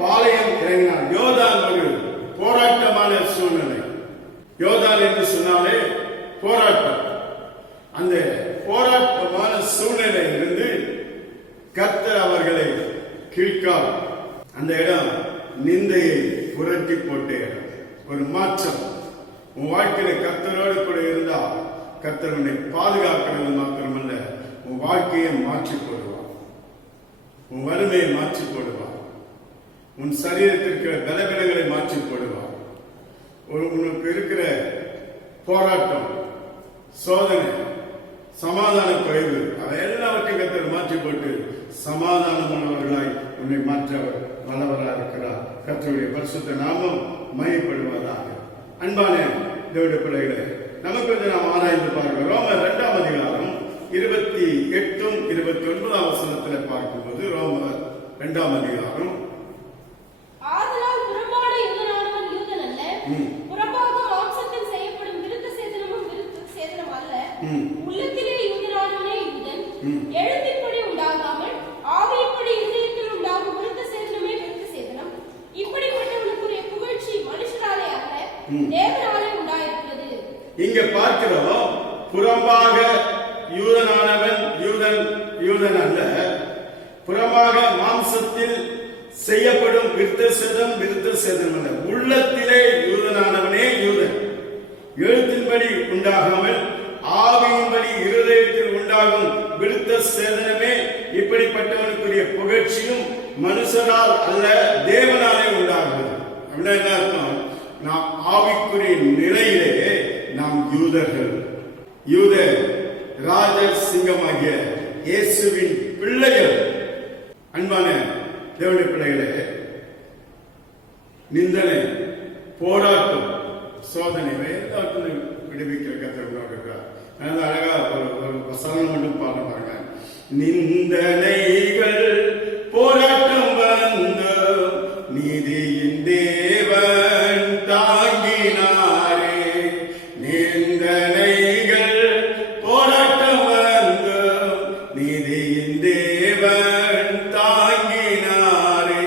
பாளையம் இறங்கினார். யோர்தான் ஒரு போராட்டமான சூழ்நிலை. யோர்தான் என்று சொன்னாலே போராட்டம். அந்த போராட்டமான சூழ்நிலையிலிருந்து கர்த்தர் அவர்களை கில்கால், அந்த இடம் நிந்தையை புரட்டி போட்ட இடம். ஒரு மாற்றம். உன் வாழ்க்கையில கர்த்தரோடு கூட இருந்தா கர்த்தர் உன்னை பாதுகாக்கிறது மாத்திரமல்ல, உன் வாழ்க்கையை மாற்றி போடுவார், உன் வறுமையை மாற்றி போடுவார், உன் சரீரத்திற்கு பலவீனங்களை மாற்றி போடுவார். உனக்கு இருக்கிற போராட்டம், சோதனை, சமாதான குறைவு, அவை எல்லாவற்றையும் கர்த்தர் மாற்றி போட்டு சமாதானம் உள்ளவர்களாய் உன்னை மாற்ற வல்லவராக இருக்கிறார். கர்த்தருடைய பரிசுத்த நாமம் மையப்படுவதாக. அன்பான தேவனுடைய பிள்ளைகளே, நமக்கு நாம் ஆராய்ந்து பார்க்கிறோம். ரோமர் 2ஆம் அதிகாரம் 28, 29 வசனத்தில் பார்க்கும்போது, ரோமர் 2ஆம் அதிகாரம், ஆதலால் புறம்பான யூதனானவன் யூதன் அல்ல, புறம்பாக மாம்சத்தில் செய்யப்படும் விருத்த சேதனமும் விருத்த சேதனம் அல்ல, உள்ளத்திலே யூதனானவனே யூதன், எழுத்தின்படி உண்டாகாமல் ஆவியின்படி இதயத்தில் உண்டாகும் விருத்த சேதனமே விருத்த சேதனம். இப்படிப்பட்டவனுக்குரிய புகழ்ச்சி மனுஷராலே அல்ல, தேவனாலே உண்டாயிருக்கிறது. இங்க பார்க்கிறோம், புறம்பாக யூதனானவன் யூதன் அல்ல, புறமாக மாம்சத்தில் செய்யப்படும் விருத்த சேதனம் அல்ல, உள்ளத்திலே யூதனானவனே யூதன், எழுத்தின்படி உண்டாகாமல் ஆவியின்படி இருதயத்தில் உண்டாகும் விருத்த சேதனமே. இப்படிப்பட்டவனுக்குரிய புகழ்ச்சியும் மனுஷரால் அல்ல, தேவனாலே உண்டாகிறது. அப்படின்னா என்ன அர்த்தம்? நாம் ஆவிக்குரிய நிலையிலே நாம் யூதர்கள், யூத ராஜ சிங்கமாகிய இயேசுவின் பிள்ளைகள். அன்பான தேவனுடைய பிள்ளைகளே, நிந்தனை, போராட்டம், சோதனை எல்லாத்தையும் விடுவிக்கிற கர்த்தர் இருக்கிறார். அழகா ஒரு வசனம் மட்டும் பாடுறாங்க. நிந்தனைகள் போராட்டம் வந்து நீதியின் தேவன் தாங்கினாரே. நிந்தனைகள் போராட்டம் வந்து நீதியின் தேவன் தாங்கினாரே.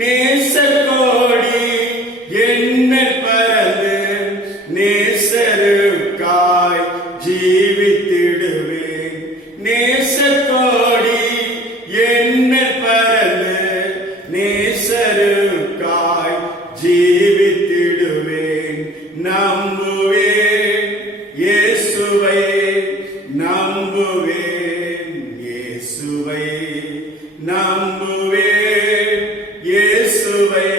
நேசக்கோடி என்ன பறந்து நேசருக்காய் ஜீவித்திடுவேன். நேசக்கோடி என்ன பறந்து நேசருக்காய் ஜீவித்திடுவேன். நம்புவேன் இயேசுவை, நம்புவேன் இயேசுவை, நம்புவேன் இயேசுவை,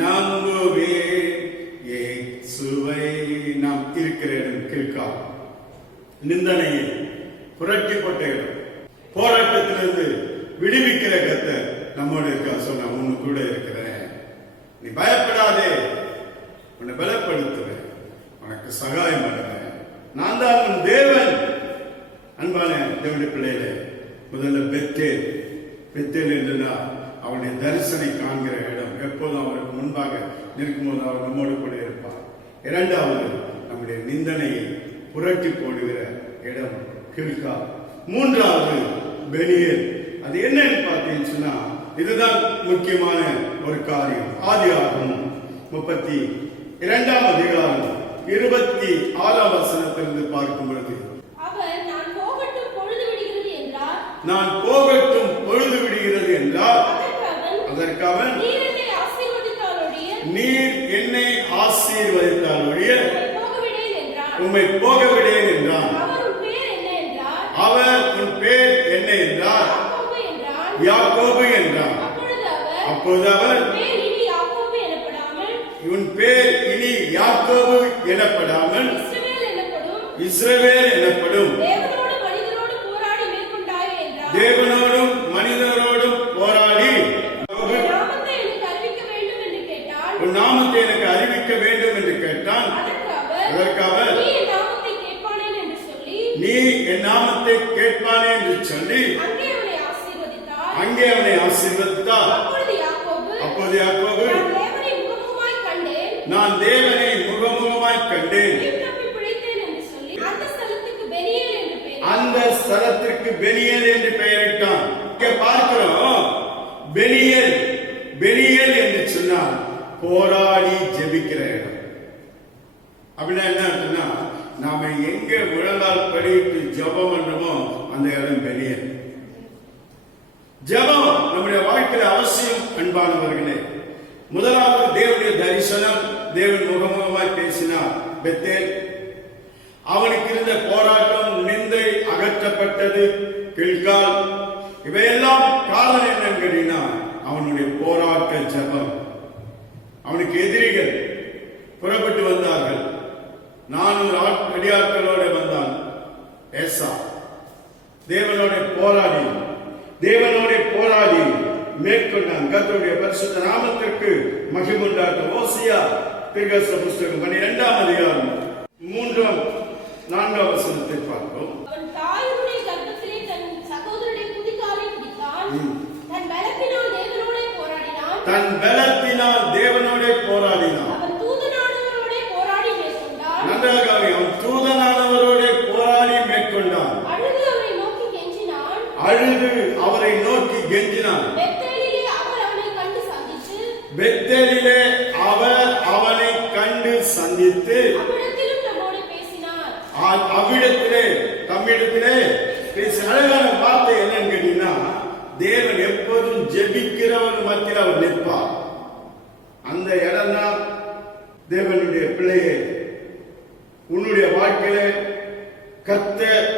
நம்புவேன் இயேசுவை. நாம் இருக்கிற இடம் கில்கால், நிந்தனையை புரட்டி போட்ட இடம். போராட்டத்திலிருந்து விடுவிக்கிற கர்த்தர் நம்மோடு இருக்கா. சொன்ன உன்னு கூட இருக்கிறேன், நீ பயப்படாதே, உன்னை பலப்படுத்துவேன், உனக்கு சகாயம் பண்ணுவேன், நான் தான் உன் தேவன். அன்பான தேவனுடைய பிள்ளைகளே, முதல்ல பெத்தேல் என்றுனா அவனுடைய தரிசனை காண்கிற இடம். எப்போதும் அவருக்கு முன்பாக நிற்கும்போது அவர் நம்மோடு கூட இருப்பார். இரண்டாவது, நம்முடைய நிந்தனையை புரட்டி போடுகிற இடம் கில்கால். மூன்றாவது பெனியேல். அது என்னன்னு பார்த்தீங்கன்னா, இதுதான் முக்கியமான ஒரு காரியம். ஆதியாகமம் 32ஆம் அதிகாரம் 26ஆம் வசனத்திலிருந்து பார்க்கும் பொழுது, அவர் நான் போகட்டும் பொழுது விடுகிறது என்றார். நான் போகட்டும், பொழுது விடுகிறது என்றால், அதற்கு அதற்கு அவன், அவன், நீர் என்னை ஆசீர்வதித்தாலொழிய நீர் என்னை ஆசீர்வதித்தாலொழிய போகவிடேன் என்றான். உம்மை போகவிடேன் என்றான். அவர் உன் பேர் என்ன என்றார். அவர் உன் பேர் என்ன என்றார். யாக்கோபு என்றான். யாக்கோபு என்றான். அப்பொழுது அவர், அப்போது அவர், உன் பேர் இனி யாக்கோபு எனப்படாமல் உன் பேர் இனி யாக்கோபு எனப்படாமல் இஸ்ரவேல் எனப்படும். இஸ்ரவேல் எனப்படும். தேவனோடு மனிதரோடு போராடி மேற்கொண்டாயே என்றார். தேவனோடும் மனிதரோடும் போராடி உன் நாமத்தை எனக்கு அறிவிக்க வேண்டும் என்று கேட்டான். உன் நாமத்தை எனக்கு அறிவிக்க வேண்டும் என்று கேட்டான். அதற்கு அவர், அதற்கு அவர், நீ என் நாமத்தை கேட்பானேன் என்று சொல்லி நீ என் நாமத்தை கேட்பானே என்று சொல்லி அங்கே அவனை ஆசீர்வதித்தார். அங்கே அவனை ஆசீர்வதித்தார். அப்பொழுது யாக்கோபு, அப்போது யாக்கோபு, நான் தேவனை நான் தேவனை முகமுகமாய் கண்டேன், முகமுகமாய் கண்டேன், உயிர் தப்பி பிழைத்தேன் என்று சொல்லி அந்த ஸ்தலத்துக்கு பெனியேல் என்று பெயர். அந்த ஸ்தலத்திற்கு பெனியேல் என்று பெயரிட்டான். இங்கே பார்க்கிறோம், பெனியேல் பெனியேல் என்று சொன்னால் போராடி ஜெபிக்கிற இடம். அப்படின்னா என்ன அர்த்தம்னா, நாம எங்க முழங்கால் படிட்டு ஜெபம் பண்றோமோ அந்த இடம் பெனியேல். ஜெபம் நம்முடைய வாழ்க்கையில அவசியம். அன்பானவர்களே, முதலாவது தேவனுடைய தரிசனம், தேவன் முகமுகமாய் பேசினார். பெத்தேல், அவனுக்கு இருந்த போராட்டம், நிந்தை அகற்றப்பட்டது. கில்கால், இவையெல்லாம் காரணம் என்னன்னா அவனுடைய போராட்ட ஜெபம். அவனுக்கு எதிரிகள் புறப்பட்டு வந்தார்கள். 400 அடியாட்களோட வந்தான் ஏசா. தேவனோட போராடி மேற்கொண்டான். கர்த்தருடைய பரிசுத்த நாமத்திற்கு மகிமை உண்டாகட்டும். ஓசியா தீர்க்கதரிசன புஸ்தகம் 12ஆம் அதிகாரம் 3ஆம் 4ஆம் வசனத்தை பார்ப்போம். அவன் தாயினுடைய கர்ப்பத்திலே தன் சகோதரனுடைய குதிகாலை பிடித்தான். தன் பலத்தினால் தேவனோடே போராடினான். தன் பலத்தினால் தேவனோட போராடினான். அவன் தூதனானவரோடே போராடி மேற்கொண்டான். நன்றாக அவன் தூதனானவரோட போராடி மேற்கொண்டான். அழுது அவரை நோக்கி கெஞ்சினான். அழுது அவரை நோக்கி கெஞ்சினான். பெத்தேலிலே அவர் அவனை கண்டு சந்தித்து, பெத்தேலிலே அவர் அவனை கண்டு சந்தித்து அவ்விடத்திலும் நம்மோடு பேசினார். அவ்விடத்திலே தம்மிடத்திலே பேசின அழகான வார்த்தை என்னன்னு கேட்டீங்கன்னா, தேவன் எப்போதும் ஜெபிக்கிறவன் மத்தியில் அவர் நிற்பார். அந்த இடம் தான் தேவனுடைய பிள்ளையே, உன்னுடைய வாழ்க்கையில கர்த்தர்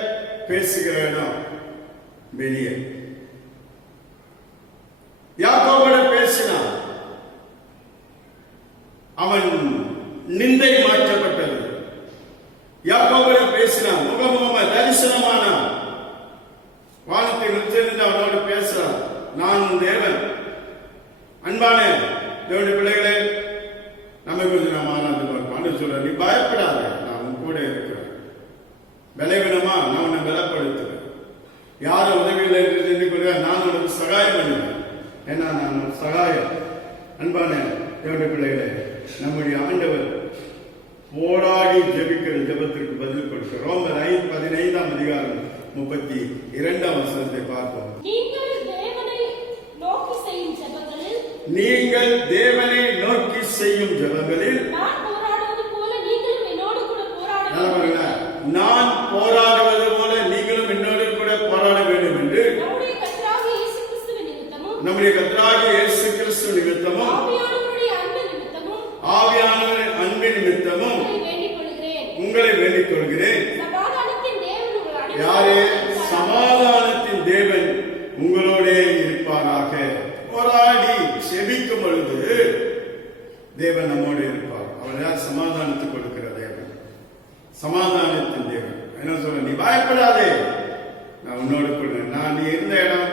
பேசுகிற இடம் வெளியே. யாக்கோபோட பேசினான். அவன் நிந்தை மாற்றப்பட்டது. யாக்கோபோட பேசினான், முகமுகமாய் தரிசனமானான். வானத்தை நிறுத்திருந்து அவனோடு பேசுறான். நான் தேவன். அன்பான தேவனுடைய பிள்ளைகளே, நம்ம கொஞ்சம் நாம் ஆராய்ந்து பார்ப்போம். சொல்ற, நீ பயப்படாத, நான் உன் கூட இருக்கிறேன். பலவீனமா நான் உன்னை பலப்படுத்துவேன். யாரும் உதவியில் என்று நான் உனக்கு சகாயம் பண்ணுவேன். ஏன்னா நான் ஒரு சகாயம். அன்பான தேவனுடைய பிள்ளைகளே, நம்முடைய ஆண்டவர் போராடி ஜெபிக்கிற ஜெபத்திற்கு பதில் கொடுக்க ரோமர் 15ஆம் அதிகாரம் 32ஆம் வசனத்தை பார்ப்போம். நீங்கள் தேவனை நோக்கி செய்யும் ஜெபங்களில் நான் போராடுவது போல நீங்களும் என்னோடு கூட போராட வேண்டும். நான் போராடுவது போல நீங்களும் என்னோடு கூட போராட வேண்டும் என்று நம்முடைய கர்த்தராகிய இயேசு கிறிஸ்துவின் நிமித்தமும் ஆவியானவரின் அன்பு நிமித்தமும் உங்களை வேண்டிக் கொள்கிறேன். யாரே சமாதானத்தின் தேவன் உங்களோடே இருப்பாராக. போராடி செபிக்கும் பொழுது தேவன் நம்மோடு இருப்பார். அவர் யார்? சமாதானத்தை கொடுக்கிற தேவன், சமாதானத்தின் தேவன். என்ன சொல்ற, நீ பயப்படாதே, நான் உன்னோடு கூட. நான் நீ இருந்த இடம்,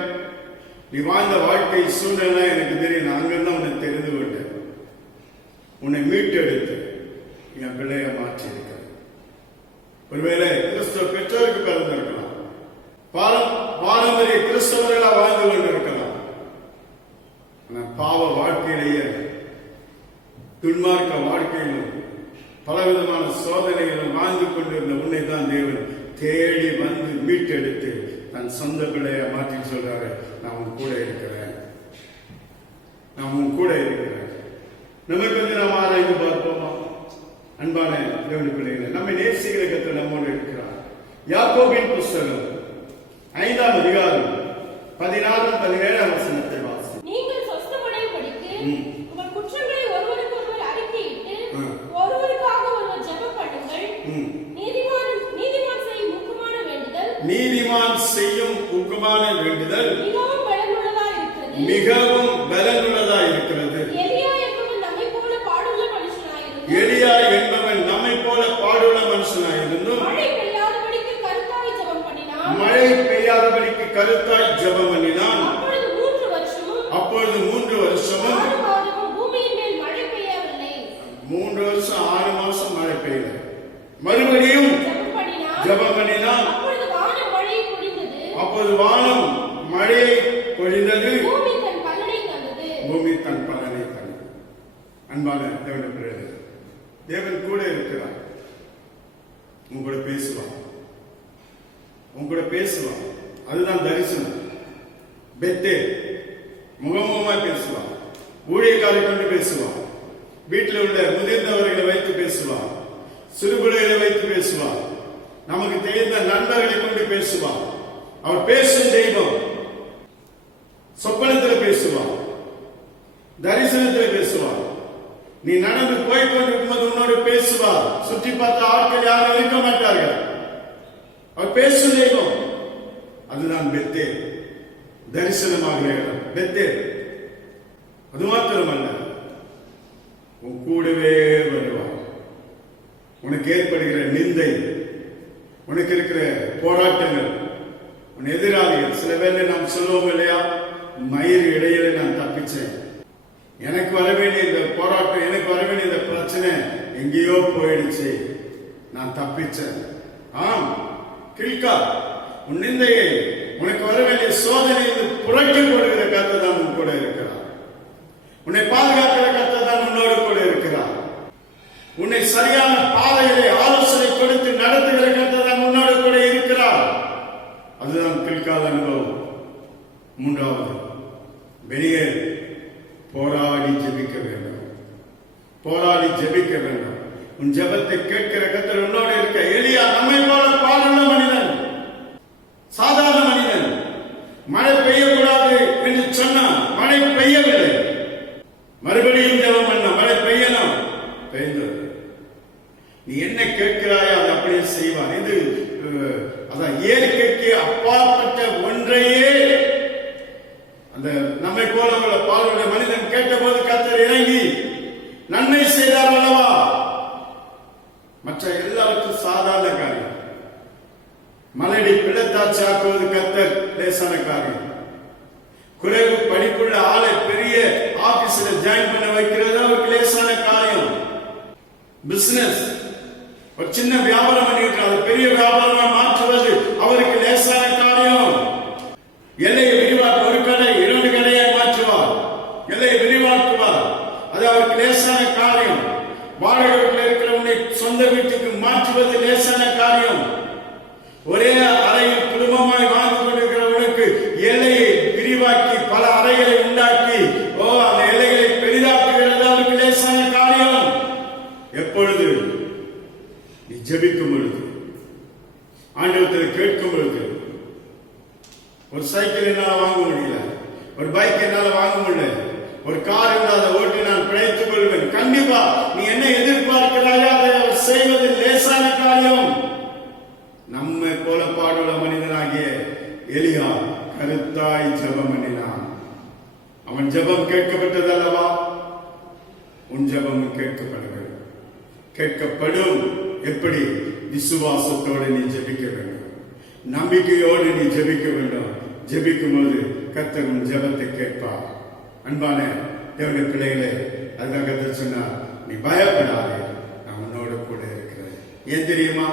நீ வாழ்ந்த வாழ்க்கை சூழ்நிலை எனக்கு தெரியும். நான் அங்கிருந்து உன்னை தெரிந்து கொண்டேன். உன்னை மீட்டெடுத்து என் பிள்ளைய மாற்றி இருக்கிறேன். ஒருவேளை கிறிஸ்தவ பெற்றோருக்கு பிறந்திருக்கலாம், பாரம்பரிய கிறிஸ்தவர்களா வாழ்ந்து கொண்டிருக்கலாம். பாவ வாழ்க்கையிலேயே, துன்மார்க்க வாழ்க்கையிலும் பலவிதமான சோதனைகளும் வாழ்ந்து கொண்டிருந்த உன்னை தான் தேவன் தேடி வந்து மீட்டெடுத்து தன் சொந்த பிள்ளைய மாற்றி சொல்றாரு, நான் உன் கூட இருக்கிறேன், நான் உன் கூட இருக்கிறேன். நமக்கு வந்து நாம் ஆராய்ந்து பார்ப்போமா? அன்பான தேவனுடைய பிள்ளைகளை, நம்மை நேசிக்கிற கர்த்தர் நம்மோடு இருக்கிறார். யாக்கோபின் புஸ்தகம் 5ஆம் அதிகாரம் 16, 17 வசனத்தை வாசி. நீங்கள் சொஸ்தமடையும்படிக்கு ம். உங்கள் குற்றங்களை ஒருவருக்கொருவர் அறிக்கையிட்டு ம். ஒருவருக்காக ஒருவர் ஜெபம் பண்ணுங்கள். ம். நீதிமான் செய்யும் முக்கியமான வேண்டுதல் நீதிமான் செய்யும் ஊக்கமான வேண்டுதல் மிகவும் பலனுள்ளதா இருக்கிறது. மிகவும் பலனுள்ளதா இருக்கிறது. எலியா என்பவன் நம்மை போல பாடுள்ள மனுஷனாயிருந்தும் எலியா என்பவன் நம்மை போல பாடுள்ள மனுஷனாயிருந்தும் மழை பெய்யாதபடிக்கு கருத்தாய் ஜெபம் பண்ணினான். மழை பெய்யாதபடிக்கு கருத்தாய் ஜெபம் பண்ணினான். அப்பொழுது 3 வருஷமும் 3 வருஷமும் 6 மாதமும் பூமியின் மேல் மழை பெய்யவில்லை. 3 வருஷம் 6 மாசம் மழை பெய்யல. மறுபடியும் ஜெபம் பண்ணினான். ஜெபம் பண்ணினான். அப்பொழுது வானம் மழையை பொழிந்தது. அப்போது வானம் மழையை பொழிந்தது. பூமி தன் பலனை தந்தது. பூமி தன் பலனை தந்தது. அன்பான தேவனுடைய பிள்ளைகளே, தேவன் கூட இருக்கிறார். உங்களோட பேசுவார், உங்களோட பேசுவார். அதுதான் தரிசனம். பெத்தே முகமுகமாய் பேசுவார். ஊழியக்காரை கொண்டு பேசுவார். வீட்டில் உள்ள முதிர்ந்தவர்களை வைத்து பேசுவார். சிறுபிள்ளைகளை வைத்து பேசுவார். நமக்கு தெரிந்த நண்பர்களை கொண்டு பேசுவார். அவர் பேசும் தெய்வம். சொப்பனத்தில் பேசுவார், தரிசனத்தில் பேசுவார். நீ நடந்து போய்கொண்டிருக்கும்போது உன்னோடு பேசுவார். சுற்றி பார்த்த ஆட்கள் யாரும் இருக்க மாட்டார்கள். அவர் பேசும் தெய்வம். அதுதான் பெத்தே, தரிசனமாக பெத்தே. அது மாத்திரமல்ல, உன் கூடவே வருவார். உனக்கு ஏற்படுகிற நிந்தை, உனக்கு இருக்கிற போராட்டங்கள், உன் எதிராளிகள், சில வேளை நாம் சொல்லுவோம் இல்லையா, மயிர் இடையில நான் தப்பிச்சேன், எனக்கு வர வேண்டிய இந்த போராட்டம், எனக்கு வர வேண்டிய இந்த பிரச்சனை எங்கேயோ போயிடுச்சு, நான் தப்பிச்சேன். ஆம், கில்கா, உன் நிந்தையை, உனக்கு வர வேண்டிய சோதனை புரட்டி போடுகிற கர்த்தர் தான் உன் கூட இருக்கிறார். உன்னை பாதுகாக்கிற கர்த்தர் தான் உன்னோடு கூட இருக்கிறார். உன்னை சரியான பாதையிலே ஆலோசனை கொடுத்து நடத்துகிற கர்த்தர் தான் உன்னோடு கூட இருக்கிறார். அதுதான் பிற்கால அனுபவம். 3வது, வெளியே போராடி ஜெபிக்க வேண்டும். போராடி ஜெபிக்க வேண்டும். உன் ஜெபத்தை கேட்கிற கர்த்தர் உன்னோடு இருக்க. எலியா நம்மை போல பாடுள்ள மனிதன், சாதாரண மனிதன். மழை பெய்யக்கூடாது என்று சொன்னான், மழை பெய்யவில்லை. மறுபடியும் ஜெபம் பண்ண, மழை பெய்யணும், பெய்ந்தது. நீ என்ன கேட்கிறாயோ அதை அப்படியே செய்வான். இது அதான் இயற்கைக்கு அப்பாற்பட்ட ஒன்றையே அந்த நம்மை போல உள்ள பாலுடைய மனிதன் கேட்டபோது கர்த்தர் இறங்கி நன்மை செய்தார் அல்லவா. மற்ற எல்லாருக்கும் சாதாரண காரியம். மலடி பிளத்தாட்சி ஆக்குவது கர்த்தர் லேசான காரியம். குறைவு படிப்புள்ள ஆளை பெரிய ஆபீஸ்ல ஜாயின் பண்ண வைக்கிறது அவருக்கு லேசான காரியம். பிசினஸ், ஒரு சின்ன வியாபாரம் பண்ணிருக்காரு, பெரிய வியாபாரமா மாற்றுவது அவருக்கு லேசான காரியம். எல்லையை விரிவாக்க, ஒரு கடை 2 கடையாய் மாற்றுவார், எல்லையை விரிவாக்குவார், அது அவருக்கு லேசான காரியம். வாடகை வீட்டில் இருக்கிறவனை சொந்த வீட்டுக்கு மாற்றுவது லேசான காரியம். ஒரே அறையில் குடும்பமாய் வாழ்ந்து கொண்டிருக்கிறவனுக்கு எல்லையை விரிவாக்கி பல அறைகளை உண்டாக்கி அந்த எல்லைகளை பெரிதாக்குகிறது அவருக்கு லேசான காரியம். எப்பொழுது நீ ஜெபிக்கும் பொழுது, ஆண்டவத்தில் கேட்கும் பொழுது. ஒரு சைக்கிள் என்னால வாங்க முடியல, ஒரு பைக் என்னால வாங்க முடியல, ஒரு கார் இருந்தால் அதை ஓட்டி நான் பிழைத்துக் கொள்வேன். கண்டிப்பா நீ என்ன எதிர்பார்க்கிறாயோ அதை அவர் செய்வது லேசான காரியம். நம்மை போல பாடுள்ள மனிதனாகிய எலியா கருத்தாய் ஜெபம் பண்ணினான். அவன் ஜெபம் கேட்கப்பட்டது அல்லவா? உன் ஜெபம் கேட்கப்படுகிறது, கேட்கப்படும். எப்படி? விசுவாசத்தோடு நீ ஜெபிக்க வேண்டும், நம்பிக்கையோடு நீ ஜெபிக்க வேண்டும். ஜெபிக்கும் போது கர்த்தர் உன் ஜெபத்தை கேட்பார். அன்பான தேவனுடைய பிள்ளைகளே, அதுதான் கர்த்தர் சொன்னார், நீ பயப்படாதே, நான் உன்னோடு கூட இருக்கிறேன். ஏன் தெரியுமா?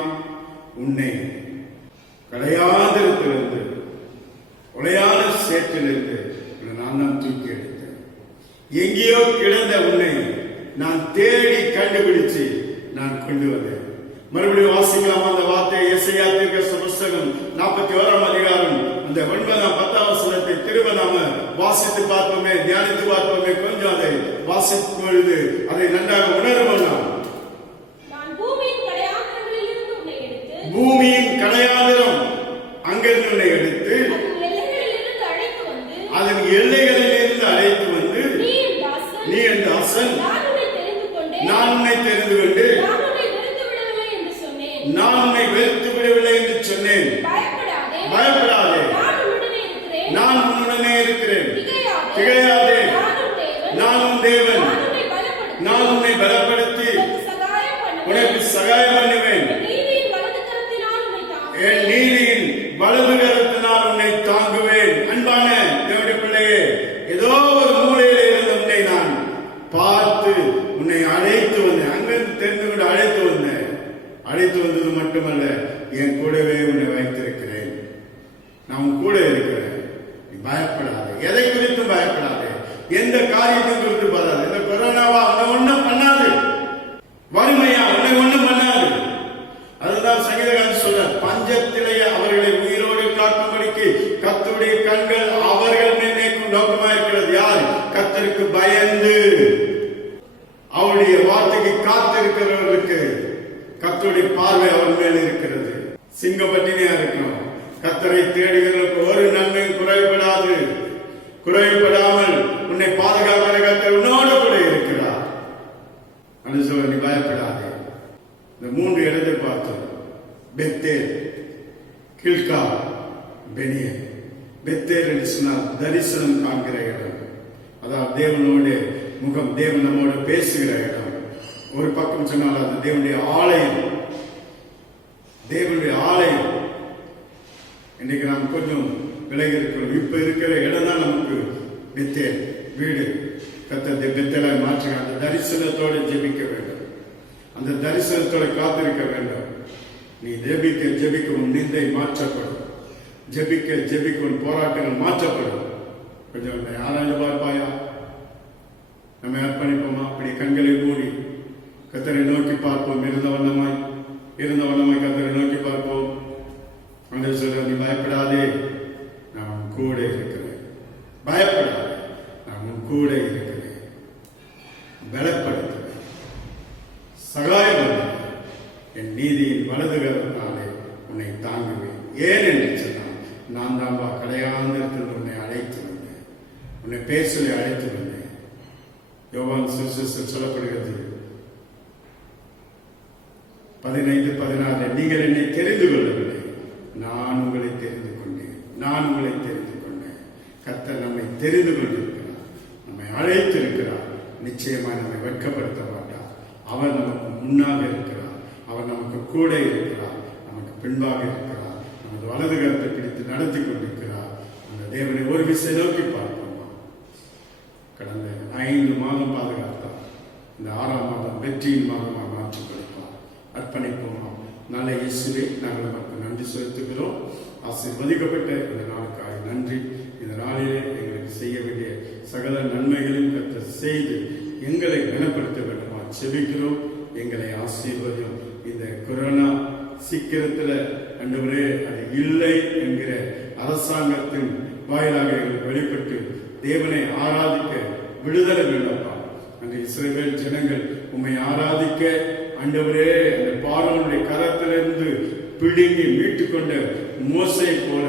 உன்னை கடையாந்திரத்திலிருந்து, உடையான சேற்றிலிருந்து நான் தான் தூக்கி எடுத்தேன். எங்கேயோ கிடந்த உன்னை நான் தேடி கண்டுபிடிச்சு நான் கொண்டு வந்தேன். மறுபடியும் வாசிக்கலாம் அந்த வார்த்தை. எசையா தீர்க்கதரிசி புத்தகம் 41ஆம் அதிகாரம் அந்த 9ஆம் 10ஆம் வசனத்தை திரும்ப நாம வாசித்து பார்ப்போமே, தியானித்து பார்ப்போமே. கொஞ்சம் அதை வாசிக்கும் பொழுது அதை நன்றாக உணர்வோம். நான் பூமியின் கடையாந்திரங்களிலிருந்து உன்னை எடுத்து, பூமியின் கடையாந்திரம் அங்கிருந்து உன்னை எடுத்து அதன் எல்லைகளிலிருந்து அழைத்து எல்லைகளில் இருந்து அழைத்து வந்து நீ என் தாசன், நீ என் தாசன், நான் உன்னை தெரிந்து கொண்டேன், நான் உன்னை தெரிந்து கொண்டு நான் உன்னை வெறுத்து விடவில்லை என்று சொன்னேன். நான் உன்னை வெறுத்து விடவில்லை என்று சொன்னேன். பயப்படாதே, பயப்படாதே, நான் உன்னுடனே இருக்கிறேன். நான் உன்னுடனே இருக்கிறேன். திகையாதே, திகையாதே, நான் உன் தேவன், நான் உன் தேவன், நான் உன்னை பலப்படுத்தி உனக்கு சகாயம் பண்ணுவேன். என் நீதியின் வலது கரத்தினால் உன்னை தாங்குவேன். அன்பான தேவனுடைய பிள்ளையே, ஏதோ ஒரு மூலையில இருந்து உன்னை நான் பார்த்து உன்னை அழைத்து வந்தேன். அங்கிருந்து தெரிந்து கொண்டு அழைத்து வந்தேன். அழைத்து வந்தது மட்டுமல்ல, என் கூடவே உன்னை வைத்திருக்கிறேன். நான் உன் கூட இருக்கிறேன். நீ பயப்படாதே, எதை குறித்தும் பயப்படாதே, எந்த காரியத்தை குறித்து பாராது. இந்த கொரோனாவா உன்னை ஒண்ணும் பண்ணாது, வறுமையா உன்னை ஒண்ணும் பண்ணாது. அதுதான் சங்கீதக்காரன் சொல்ற, பஞ்சத்திலேயே அவர்களை உயிரோடு காக்கும்படிக்கு கர்த்தருடைய கண்கள் அவர்கள் நினைக்கும் நோக்கமா இருக்கிறது. யார்? கர்த்தருக்கு பயந்து அவருடைய வார்த்தைக்கு காத்திருக்கிறவர்களுக்கு கர்த்தருடைய பார்வை அவர் மேல் இருக்கிறது. சிங்கப்பட்டினியா இருக்கணும். கர்த்தரை தேடுகிறவர்களுக்கு ஒரு நன்மையும் குறைபடாது. குறைபடாமல் உன்னை பாதுகாக்கிற கர்த்தர் உன்னோடு கூட இருக்கிறார். அது சொல்ல, நீ பயப்படாதே. இந்த 3 இடத்தை பார்த்தோம். Bethel, கில்கா, Peniel. பெத்தேல் என்று சொன்னால் தரிசனம் காண்கிற இடம். அதாவது தேவனோடு முகம், தேவன் நம்மோடு பேசுகிற இடம். ஒரு பக்கம் சொன்னால் அது தேவனுடைய ஆலயம். தேவனுடைய ஆலயம். இன்னைக்கு நாம் கொஞ்சம் விலகி இருக்கிறோம். இப்ப இருக்கிற இடம் தான் நமக்கு பெத்தேல் வீடு. கர்த்தர் பெத்தேலாய் மாற்றி அந்த தரிசனத்தோடு ஜெபிக்க வேண்டும். அந்த தரிசனத்தோட காத்திருக்க வேண்டும். நீ ஜெபிக்க ஜெபிக்க உன் நிந்தை மாற்றப்படும். ஜெபிக்க ஜெபிக்க உன் போராட்டங்கள் மாற்றப்படும். கொஞ்சம் ஆராய்ந்து பார்ப்பாயா? நம்ம அர்ப்பணிப்போமா? அப்படி கண்களை மூடி கர்த்தரை நோக்கி பார்ப்போம். இருந்த வண்ணமாய் கர்த்தரை நோக்கி பார்ப்போம். அந்த சொல்ற, நீ பயப்படாதே, நான் உன் கூட இருக்கிறேன். பயப்படாதே, நான் உன் கூட இருக்கிறேன். பலப்படுத்துவேன், சகாயம் பண்ணுவேன். என் நீதியின் வலது கரத்தினாலே உன்னை தாங்குவேன். ஏன் என்று சொன்னால், நான் தான் கடையாந்திரத்தில் உன்னை அழைத்து வந்தேன். உன்னை பேசலை அழைத்து வந்தேன். யோவான் சுவிசேஷத்தில் சொல்லப்படுகிறது 15:16, நீங்கள் என்னை தெரிந்து கொள்ளவில்லை, நான் உங்களை தெரிந்து கொண்டேன். நான் உங்களை தெரிந்து கொண்டேன். கர்த்தர் நம்மை தெரிந்து கொண்டிருக்கிறார், நம்மை அழைத்திருக்கிறார். நிச்சயமாக நம்மை வெட்கப்படுத்த மாட்டார். அவர் நமக்கு முன்னாக இருக்கிறார். அவர் நமக்கு கூட இருக்கிறார். நமக்கு பின்பாக இருக்கிறார். நமது வலது கரத்தை பிடித்து நடத்தி கொண்டிருக்கிறார். அந்த தேவனை ஒரு விசை நோக்கி பார்ப்போமா? கடந்த 5 மாதம் பாதுகாத்தார். இந்த 6ஆம் மாதம் வெற்றியின் மாதமாக மாற்றிக் கொடுப்பார். அர்ப்பணிப்போமா? நல்ல இயேசுவே, நாங்கள் நமக்கு நன்றி செலுத்துகிறோம். ஆசீர்வதிக்கப்பட்ட இந்த நாளுக்காக நன்றி. இந்த நாளிலே எங்களுக்கு செய்ய வேண்டிய சகல நன்மைகளையும் கர்த்தர் செய்து எங்களை கனப்படுத்த வேண்டுமா செபிக்கிறோம். எங்களை ஆசீர்வதியும். இந்த கொரோனா சீக்கிரத்தில் ஆண்டவரே அது இல்லை என்கிற அரசாங்கத்தின் வாயிலாக எங்களுக்கு வெளிப்பட்டு தேவனை ஆராதிக்க விடுதலை வேண்டாப்பா. அங்கு இஸ்ரவேல் ஜனங்கள் உம்மை ஆராதிக்க ஆண்டவரே அந்த பார்வோனுடைய கரத்திலிருந்து பிடுங்கி மீட்டுக்கொண்ட மோசை போல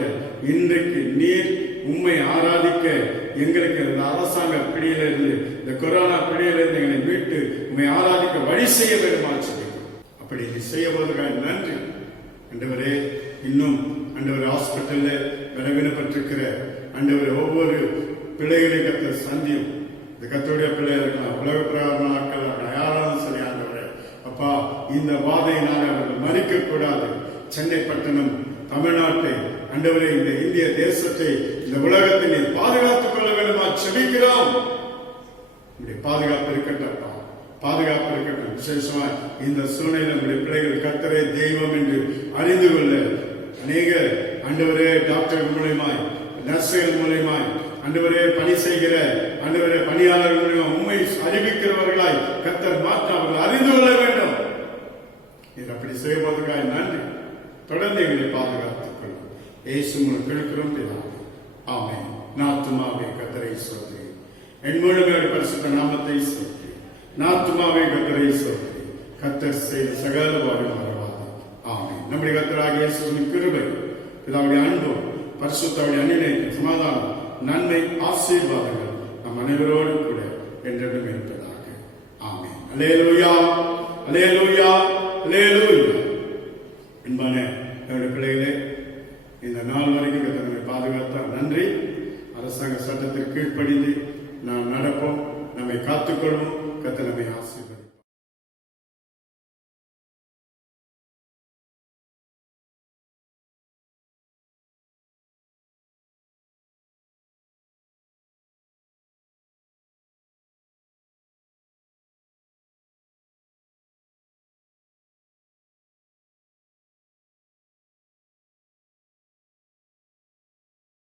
இன்றைக்கு நீர் உம்மை ஆராதிக்க எங்களுக்கு இந்த அரசாங்க பிடியிலிருந்து, இந்த கொரோனா பிடியிலிருந்து எங்களை மீட்டு உம்மை ஆராதிக்க வழி செய்ய வேண்டுமா சொல்லிக்கிறோம். அப்படி நீ செய்ய போவதற்காக நன்றி ஆண்டவரே. இன்னும் ஆண்டவர் ஹாஸ்பிட்டலில் வினப்பட்டிருக்கிற ஆண்டவர் ஒவ்வொரு பிள்ளைகளையும் கர்த்தர் சந்தியும். இந்த கர்த்தருடைய பிள்ளையா இருக்கலாம், உலக பிரகாரமான ஆட்கள் இருக்கலாம், யாராலும் சரி ஆண்டவரே அப்பா, இந்த வாதையினால் அவர்கள் மறிக்க கூடாது. சென்னை பட்டணம், தமிழ்நாட்டை ஆண்டவரே, இந்த இந்திய தேசத்தை, இந்த உலகத்தை நீர் பாதுகாத்துக் கொள்ள வேண்டுமா செபிக்கிறோம். பாதுகாப்பு இருக்கட்டப்பா, பாதுகாப்பு இருக்கட்டும். விசேஷமா இந்த சூழ்நிலை நம்முடைய பிள்ளைகள் கர்த்தரே தெய்வம் என்று அறிந்து கொள்ள அநேக ஆண்டவரே டாக்டர்கள் மூலமாய், நர்சுகள் மூலமாய் ஆண்டவரே பணி செய்கிற ஆண்டவரே பணியாளர்கள் மூலமாக உண்மை அறிவிக்கிறவர்களாய் கர்த்தர் மாற்ற அவர்கள் அறிந்து கொள்ள வேண்டும். இது அப்படி செய்வதற்காக நன்றி. தொடர்ந்து எங்களை பாதுகாத்துக் கொள்ளும். இயேசு மூலம் கேட்கிறோம் பிதாவே. ஆமென். நாத்துமாவே கர்த்தரை ஸ்தோத்திரி, என் முழுமையோட பரிசுத்த நாமத்தை ஸ்தோத்திரி. நாத்துமாவே கர்த்தரை ஸ்தோத்திரி, கர்த்தர் செய்த சகல வாரியம் மறவாதே. ஆமென். நம்முடைய கர்த்தராகிய இயேசுவின் கிருபை, பிதாவுடைய அன்பும் பரிசுத்தவுடைய அன்பினை சமாதானம் நன்மை ஆசீர்வாதங்கள் நம் அனைவரோடு கூட என்றென்றும் இருப்பதாக. ஆமென். அல்லேலூயா, அல்லேலூயா, அல்லேலூயா. அன்பான என்னுடைய பிள்ளைகளே, இந்த நாள் வரைக்கும் கர்த்தர் நம்மை பாதுகாத்தார். நன்றி. அரசாங்க சட்டத்திற்கு கீழ்ப்படிந்து நாம் நடப்போம், நம்மை காத்துக்கொள்வோம். கர்த்தர் நம்மை ஆசீர்வதிப்பார்.